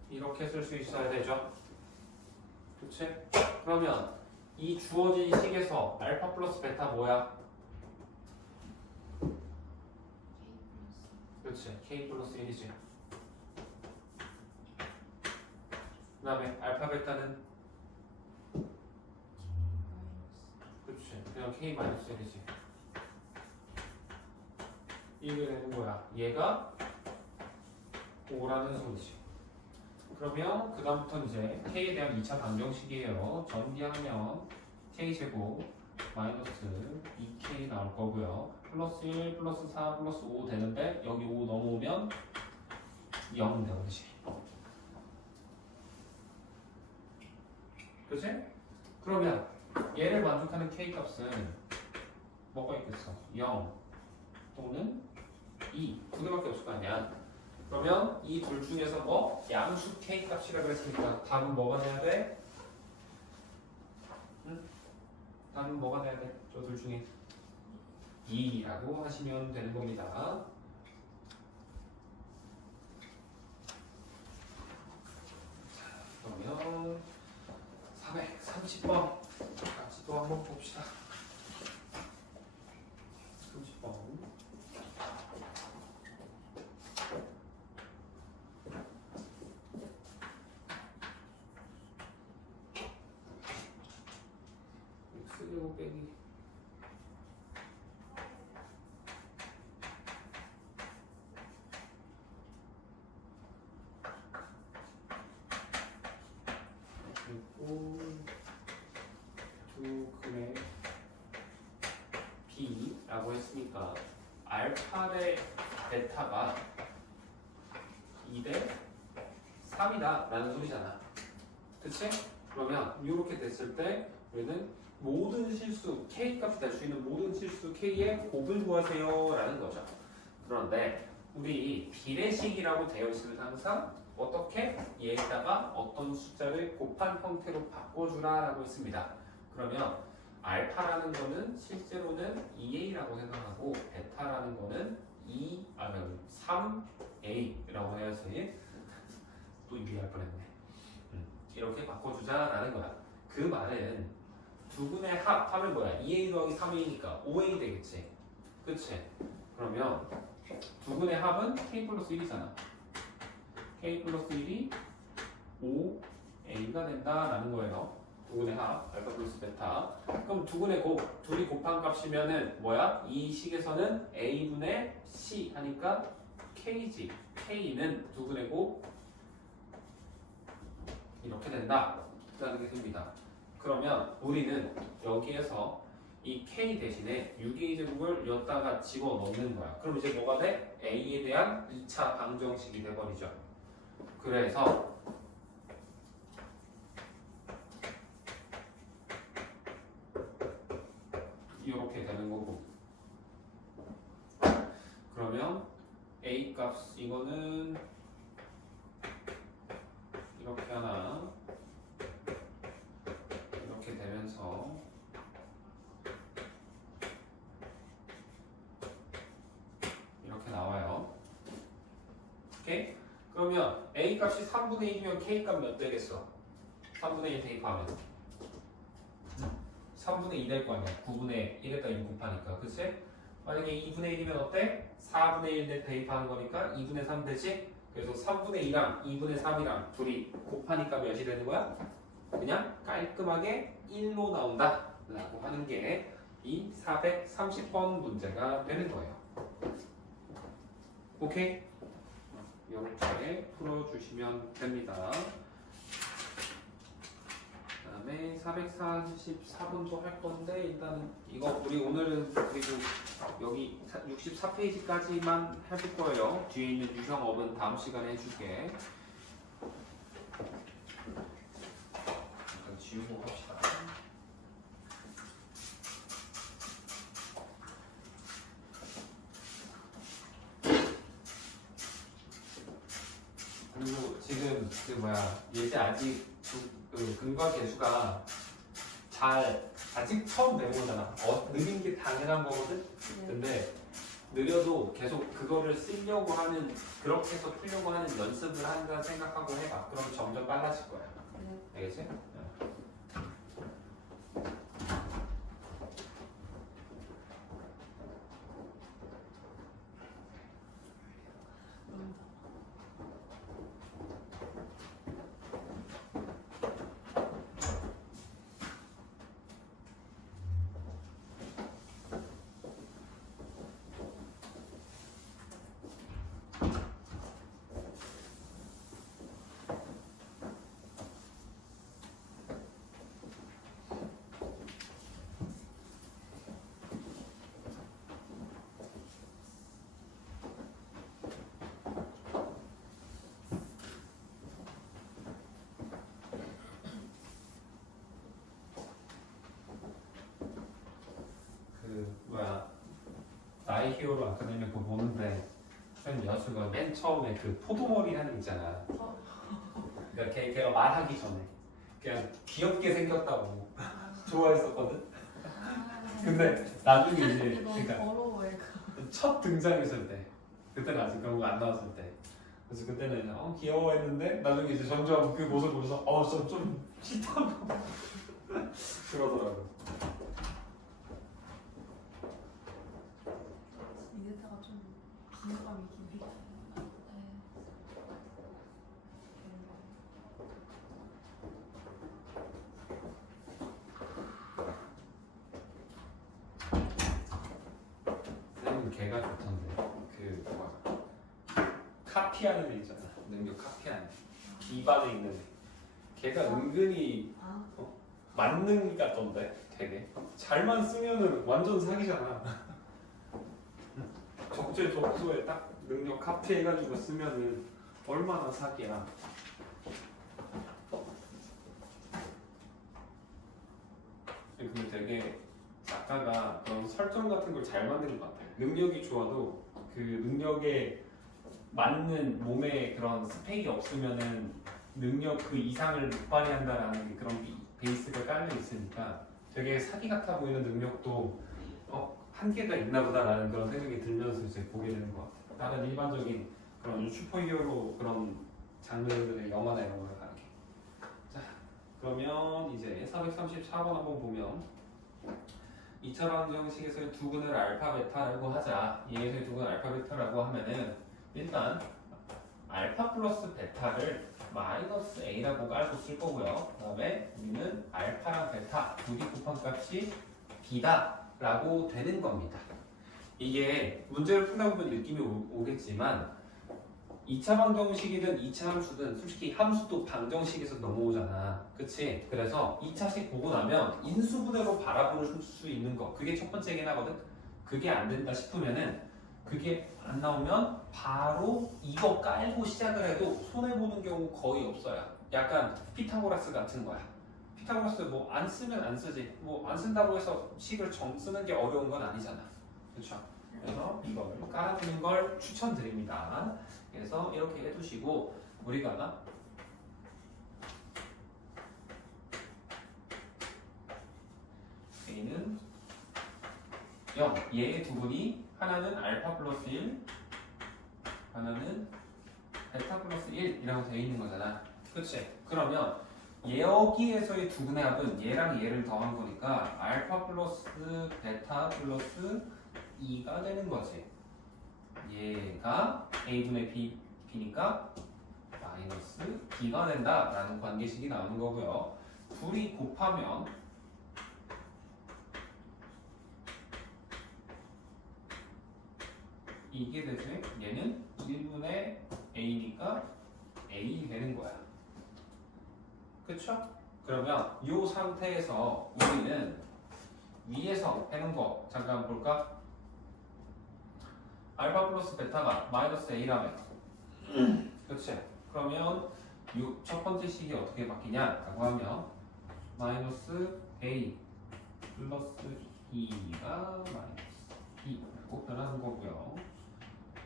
이렇게 쓸 수 있어야 되죠. 그치? 그러면 이 주어진 식에서 알파 플러스 베타 뭐야? 그렇지. K 플러스 1이지. 그 다음에 알파 베타는 그렇지. 그냥 K 마이너스 1이지. 이게 되는 거야. 얘가 5라는 소리지. 그러면 그 다음부터 이제 K에 대한 2차 방정식이에요. 전개하면 K제곱 마이너스 2K 나올 거고요. 플러스 1 플러스 4 플러스 5 되는데 여기 5 넘어오면 0 되듯이. 그치? 그러면 얘를 만족하는 K 값은 뭐가 있겠어? 0 또는 2 두 개밖에 없을 거 아니야. 그러면 이 둘 중에서 뭐? 양수 K 값이라 그랬으니까 답은 뭐가 돼야 돼? 응? 답은 뭐가 돼야 돼? 저 둘 중에 2라고 하시면 되는 겁니다. 그러면 430번 같이 또 한번 봅시다. 30번 x제곱 빼기 그리고 두 근의 b라고 했으니까 알파 대 베타가 2대 3이다 라는 소리잖아. 그치? 그러면 이렇게 됐을 때 우리는 모든 실수 K 값이 될 수 있는 모든 실수 K의 곱을 구하세요 라는 거죠. 그런데 우리 비례식이라고 되어 있으면 항상 어떻게 얘에다가 어떤 숫자를 곱한 형태로 바꿔주라라고 했습니다. 그러면 알파라는 거는 실제로는 2a라고 생각하고 베타라는 거는 3a라고 해야지. 또 이해할 뻔했네. 이렇게 바꿔주자라는 거야. 그 말은 두근의 합하면 뭐야? 2a 더하기 3a니까 5a 되겠지. 그치? 그러면 두근의 합은 k 플러스 1이잖아. k 플러스 1이 5a가 된다라는 거예요. 두근의 합, 알파 플러스 베타. 그럼 두근의 둘이 곱한 값이면은 뭐야? 이 식에서는 a분의 c 하니까 k지. k는 두근의 곱 이렇게 된다라는 게 됩니다. 그러면 우리는 여기에서 이 k 대신에 6a 제곱을 여기다가 집어넣는 거야. 그럼 이제 뭐가 돼? a에 대한 2차 방정식이 돼버리죠. 그래서 이렇게 되는 거고. 그러면 a 값 이거는 이렇게 하나 이렇게 되면서 이렇게 나와요. 오케이? 그러면 a 값이 3분의 1이면 k 값 몇 되겠어? 3분의 1 대입하면 3분의 2 될 거 아니야. 9분의 1에다 6 곱하니까. 그치? 만약에 2분의 1이면 어때? 4분의 1 대입하는 거니까 2분의 3 되지? 그래서 3분의 2랑 2분의 3이랑 둘이 곱하니까 몇이 되는 거야? 그냥 깔끔하게 1로 나온다 라고 하는 게 이 430번 문제가 되는 거예요. 오케이? 이렇게 풀어주시면 됩니다. 그 다음에 444번도 할 건데 일단 이거 우리 오늘은 그리고 여기 64페이지까지만 해볼 거예요. 뒤에 있는 유형업은 다음 시간에 해줄게. 잠깐 지우고 합시다. 그리고 지금 그 예제 아직 그 근과 계수가 아직 처음 배운 거잖아. 느린 게 당연한 거거든. 근데 느려도 계속 그거를 쓰려고 하는, 그렇게 해서 풀려고 하는 연습을 한다 생각하고 해봐. 그럼 점점 빨라질 거야. 알겠지? 나의 히어로 아카데미 그거 보는데 쌤 여수가 맨 처음에 그 포도머리 하는 거 있잖아. 그러니까 걔가 말하기 전에 그냥 귀엽게 생겼다고 좋아했었거든. 근데 나중에 이제 그러니까 첫 등장했을 때, 그때는 아직 그런 거 안 나왔을 때, 그래서 그때는 귀여워했는데 나중에 이제 점점 그 모습을 보면서 좀 싫다고 그러더라고. 이제다가 좀 비호감이 기네. 쌤은 걔가 좋던데. 카피하는 애 있잖아. 능력 카피하는 애. 기반에 있는 애. 걔가 은근히 만능 같던데. 되게 잘만 쓰면은 완전 사기잖아. 적재적소에 딱 능력 카피해가지고 쓰면은 얼마나 사기야. 근데 되게 작가가 그런 설정 같은 걸 잘 만든 것 같아. 능력이 좋아도 그 능력의 맞는 몸에 그런 스펙이 없으면은 능력 그 이상을 못 발휘한다라는 그런 베이스가 깔려 있으니까 되게 사기 같아 보이는 능력도 한계가 있나 보다라는 그런 생각이 들면서 이제 보게 되는 것 같아요. 다른 일반적인 그런 슈퍼히어로 그런 장르들의 영화나 이런 거를 가르게. 자, 그러면 이제 434번 한번 보면 2차원 정식에서의 두근을 알파 베타라고 하자. 얘에서의 두근 알파 베타라고 하면은 일단 알파 플러스 베타를 마이너스 a라고 깔고 쓸 거고요. 그 다음에 우리는 알파랑 베타 둘이 곱한 값이 b다라고 되는 겁니다. 이게 문제를 풀다 보면 느낌이 오겠지만 2차 방정식이든 2차 함수든 솔직히 함수도 방정식에서 넘어오잖아. 그치? 그래서 2차식 보고 나면 인수분해로 바라볼 수 있는 거 그게 첫 번째긴 하거든. 그게 안 된다 싶으면은 그게 안 나오면 바로 이거 깔고 시작을 해도 손해보는 경우 거의 없어요. 약간 피타고라스 같은 거야. 피타고라스 뭐 안 쓰면 안 쓰지. 뭐 안 쓴다고 해서 식을 정 쓰는 게 어려운 건 아니잖아. 그렇죠? 그래서 이걸 깔아두는 걸 추천드립니다. 그래서 이렇게 해두시고 우리가 A는 0, 얘의 두분이 하나는 알파 플러스 1, 하나는 베타 플러스 1이라고 되어 있는 거잖아. 그치? 그러면 여기에서의 두근의 합은 얘랑 얘를 더한 거니까 알파 플러스 베타 플러스 2가 되는 거지. 얘가 A분의 B니까 마이너스 B가 된다라는 관계식이 나오는 거고요. 둘이 곱하면 이게 되지. 얘는 1분의 A니까 A 되는 거야. 그쵸? 그러면 이 상태에서 우리는 위에서 해놓은 거 잠깐 볼까? 알파 플러스 베타가 마이너스 A라면 그치? 그러면 이 첫 번째 식이 어떻게 바뀌냐라고 하면 마이너스 A 플러스 2가 마이너스 B라고 변하는 거고요.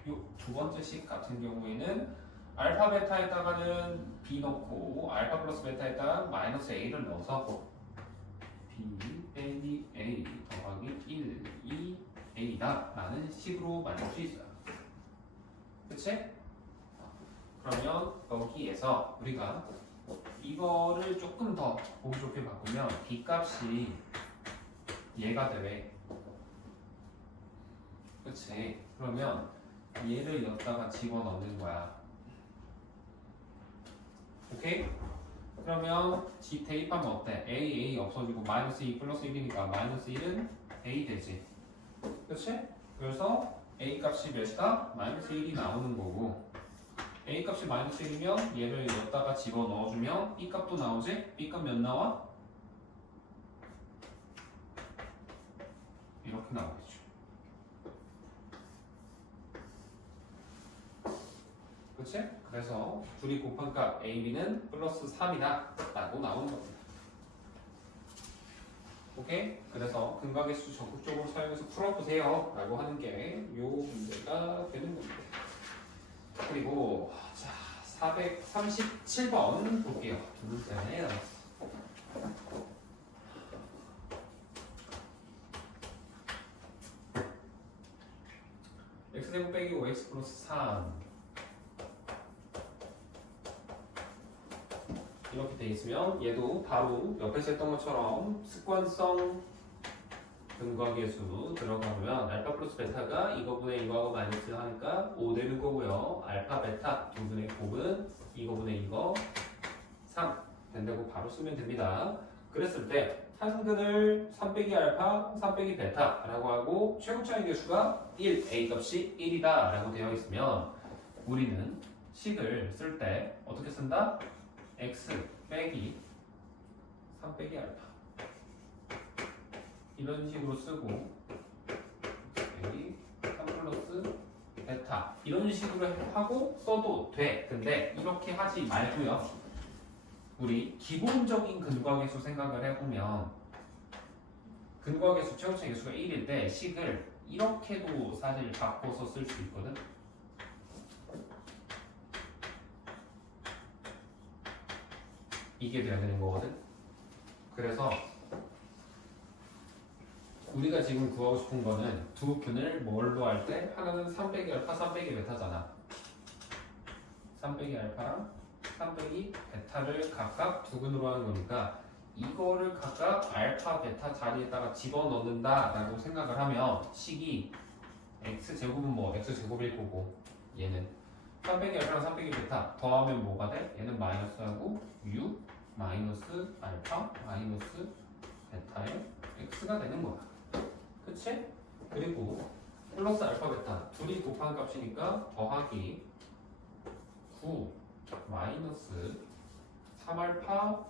이 두 번째 식 같은 경우에는 알파 베타에다가는 B 넣고 알파 플러스 베타에다가 마이너스 A를 넣어서 B 빼기 A 더하기 1, 2 A다 라는 식으로 만들 수 있어요. 그치? 그러면 여기에서 우리가 이거를 조금 더 보기 좋게 바꾸면 B 값이 얘가 되래. 그치? 그러면 얘를 여기다가 집어넣는 거야. 오케이? 그러면 G 대입하면 어때? A 없어지고 마이너스 2 플러스 1이니까 마이너스 1은 A 되지. 그치? 그래서 A 값이 몇이다? 마이너스 1이 나오는 거고 A 값이 마이너스 1이면 얘를 여기다가 집어넣어주면 B 값도 나오지? B 값 몇 나와? 이렇게 나오겠죠. 그치? 그래서 둘이 곱한 값 A, B는 플러스 3이다 라고 나오는 겁니다. 오케이? 그래서 근각의수 적극적으로 사용해서 풀어보세요 라고 하는 게 요 문제가 되는 겁니다. 그리고 자 437번 볼게요. 두 문제 남았어. x제곱 빼기 5x 플러스 3 이렇게 돼 있으면 얘도 바로 옆에서 했던 것처럼 습관성 근각계수 들어가면 알파 플러스 베타가 이거분의 이거하고 마이너스 하니까 5 되는 거고요. 알파 베타 두 분의 곱은 이거분의 이거 3 된다고 바로 쓰면 됩니다. 그랬을 때 한근을 3 빼기 알파 3 빼기 베타라고 하고 최고차의 계수가 1 A 값이 1이다 라고 되어 있으면 우리는 식을 쓸 때 어떻게 쓴다? x 빼기 3 빼기 알파 이런 식으로 쓰고 x 빼기 3 플러스 베타 이런 식으로 하고 써도 돼. 근데 이렇게 하지 말고요. 우리 기본적인 근각계수 생각을 해보면 근각계수 최고차 계수가 1일 때 식을 이렇게도 사실 바꿔서 쓸 수 있거든. 이게 돼야 되는 거거든. 그래서 우리가 지금 구하고 싶은 거는 두 균을 뭘로 할 때 하나는 3 빼기 알파, 3 빼기 베타잖아. 3 빼기 알파랑 3 빼기 베타를 각각 두 균으로 하는 거니까 이거를 각각 알파, 베타 자리에다가 집어넣는다라고 생각을 하면 식이 x제곱은 뭐 x제곱일 거고 얘는 3 빼기 알파랑 3 빼기 베타 더하면 뭐가 돼? 얘는 마이너스하고 u 마이너스 알파 마이너스 베타의 x가 되는 거야. 그치? 그리고 플러스 알파 베타 둘이 곱한 값이니까 더하기 9 마이너스 3알파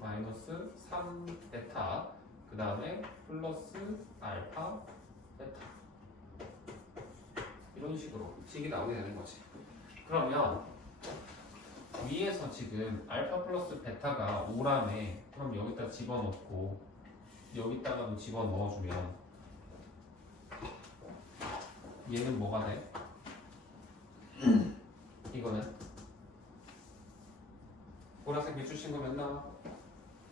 마이너스 3베타 그 다음에 플러스 알파 베타 이런 식으로 식이 나오게 되는 거지. 그러면 위에서 지금 알파 플러스 베타가 5라며 그럼 여기다 집어넣고 여기다가도 집어넣어주면 얘는 뭐가 돼? 이거는 보라색 밑줄 거 몇 나와?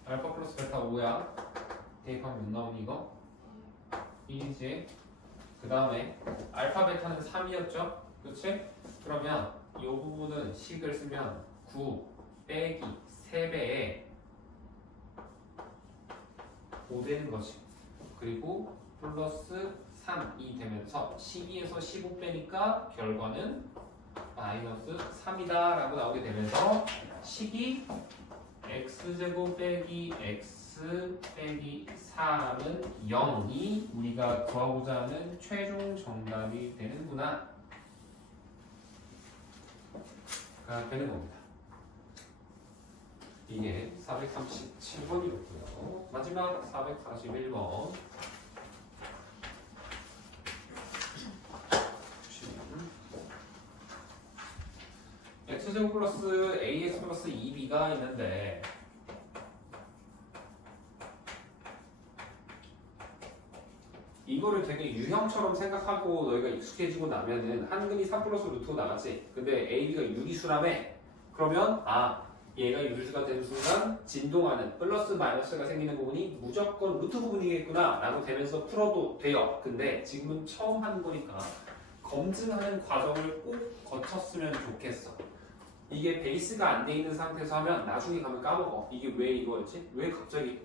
알파 플러스 베타 5야. 대입하면 몇 나오니 이거? 1이지. 그 다음에 알파 베타는 3이었죠? 그치? 그러면 이 부분은 식을 쓰면 9 빼기 3배에 5 되는 거지. 그리고 플러스 3이 되면서 12에서 15 빼니까 결과는 마이너스 3이다 라고 나오게 되면서 식이 x제곱 빼기 x 빼기 3은 0이 우리가 구하고자 하는 최종 정답이 되는구나 가 되는 겁니다. 이게 437번이었고요. 마지막 441번 x제곱 플러스 ax 플러스 2b가 있는데 이거를 되게 유형처럼 생각하고 너희가 익숙해지고 나면은 한근이 3 플러스 루트로 나갔지. 근데 ab가 유리수라며. 그러면 얘가 유리수가 되는 순간 진동하는 플러스 마이너스가 생기는 부분이 무조건 루트 부분이겠구나 라고 되면서 풀어도 돼요. 근데 지금은 처음 하는 거니까 검증하는 과정을 꼭 거쳤으면 좋겠어. 이게 베이스가 안 돼 있는 상태에서 하면 나중에 가면 까먹어. 이게 왜 이거였지? 왜 갑자기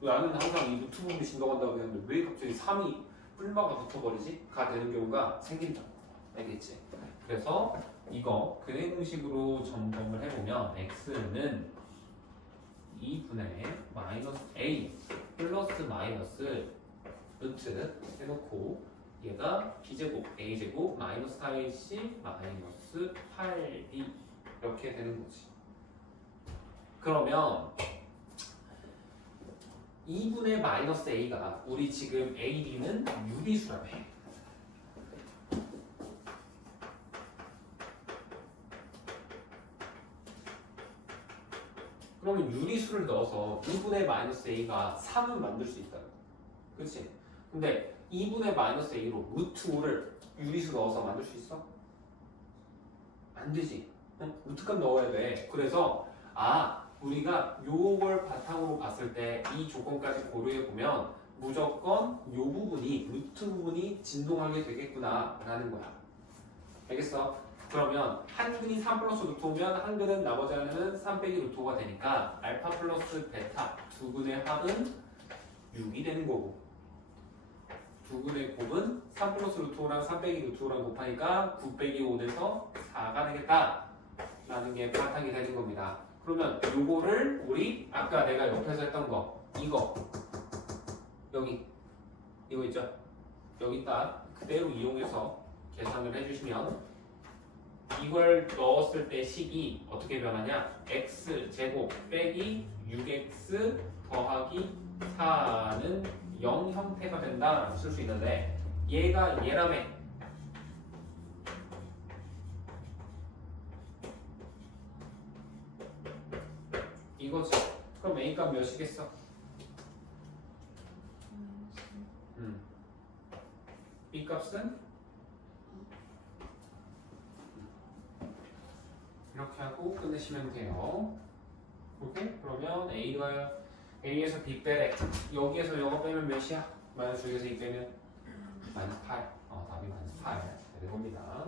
나는 항상 이 루트 부분이 진동한다고 했는데 왜 갑자기 3이 뿔마가 붙어버리지? 가 되는 경우가 생긴다. 알겠지? 그래서 이거 근해 공식으로 점검을 해보면 x는 2분의 마이너스 a 플러스 마이너스 루트 해놓고 얘가 b제곱 a제곱 마이너스 4ac 마이너스 8b 이렇게 되는 거지. 그러면 2분의 마이너스 a가 우리 지금 a, b는 유리수라며. 그러면 유리수를 넣어서 2분의 마이너스 a가 3은 만들 수 있다. 그치? 근데 2분의 마이너스 a로 루트 5를 유리수 넣어서 만들 수 있어? 안 되지. 응? 루트값 넣어야 돼. 그래서 우리가 요걸 바탕으로 봤을 때 이 조건까지 고려해 보면 무조건 요 부분이 루트 부분이 진동하게 되겠구나 라는 거야. 알겠어? 그러면 한 근이 3 플러스 루트 5면 한 근은 나머지 하나는 3 빼기 루트 5가 되니까 알파 플러스 베타 두 근의 합은 6이 되는 거고 두 근의 곱은 3 플러스 루트 5랑 3 빼기 루트 5랑 곱하니까 9 빼기 5 돼서 4가 되겠다 라는 게 바탕이 되는 겁니다. 그러면 요거를 우리 아까 내가 옆에서 했던 거 이거 여기 이거 있죠? 여기 딱 그대로 이용해서 계산을 해주시면 이걸 넣었을 때 식이 어떻게 변하냐? x제곱 빼기 6x 더하기 4는 0 형태가 된다라고 쓸 수 있는데 얘가 얘라며. 이거지. 그럼 a 값 몇이겠어? b 값은? 이렇게 하고 끝내시면 돼요. 오케이? 그러면 A에서 B 빼래. 여기에서 이거 빼면 몇이야? 마이너스 6에서 2 빼면 마이너스 8. 답이 마이너스 8 되는 겁니다.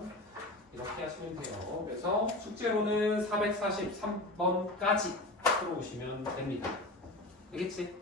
이렇게 하시면 돼요. 그래서 숙제로는 443번까지 풀어오시면 됩니다. 알겠지?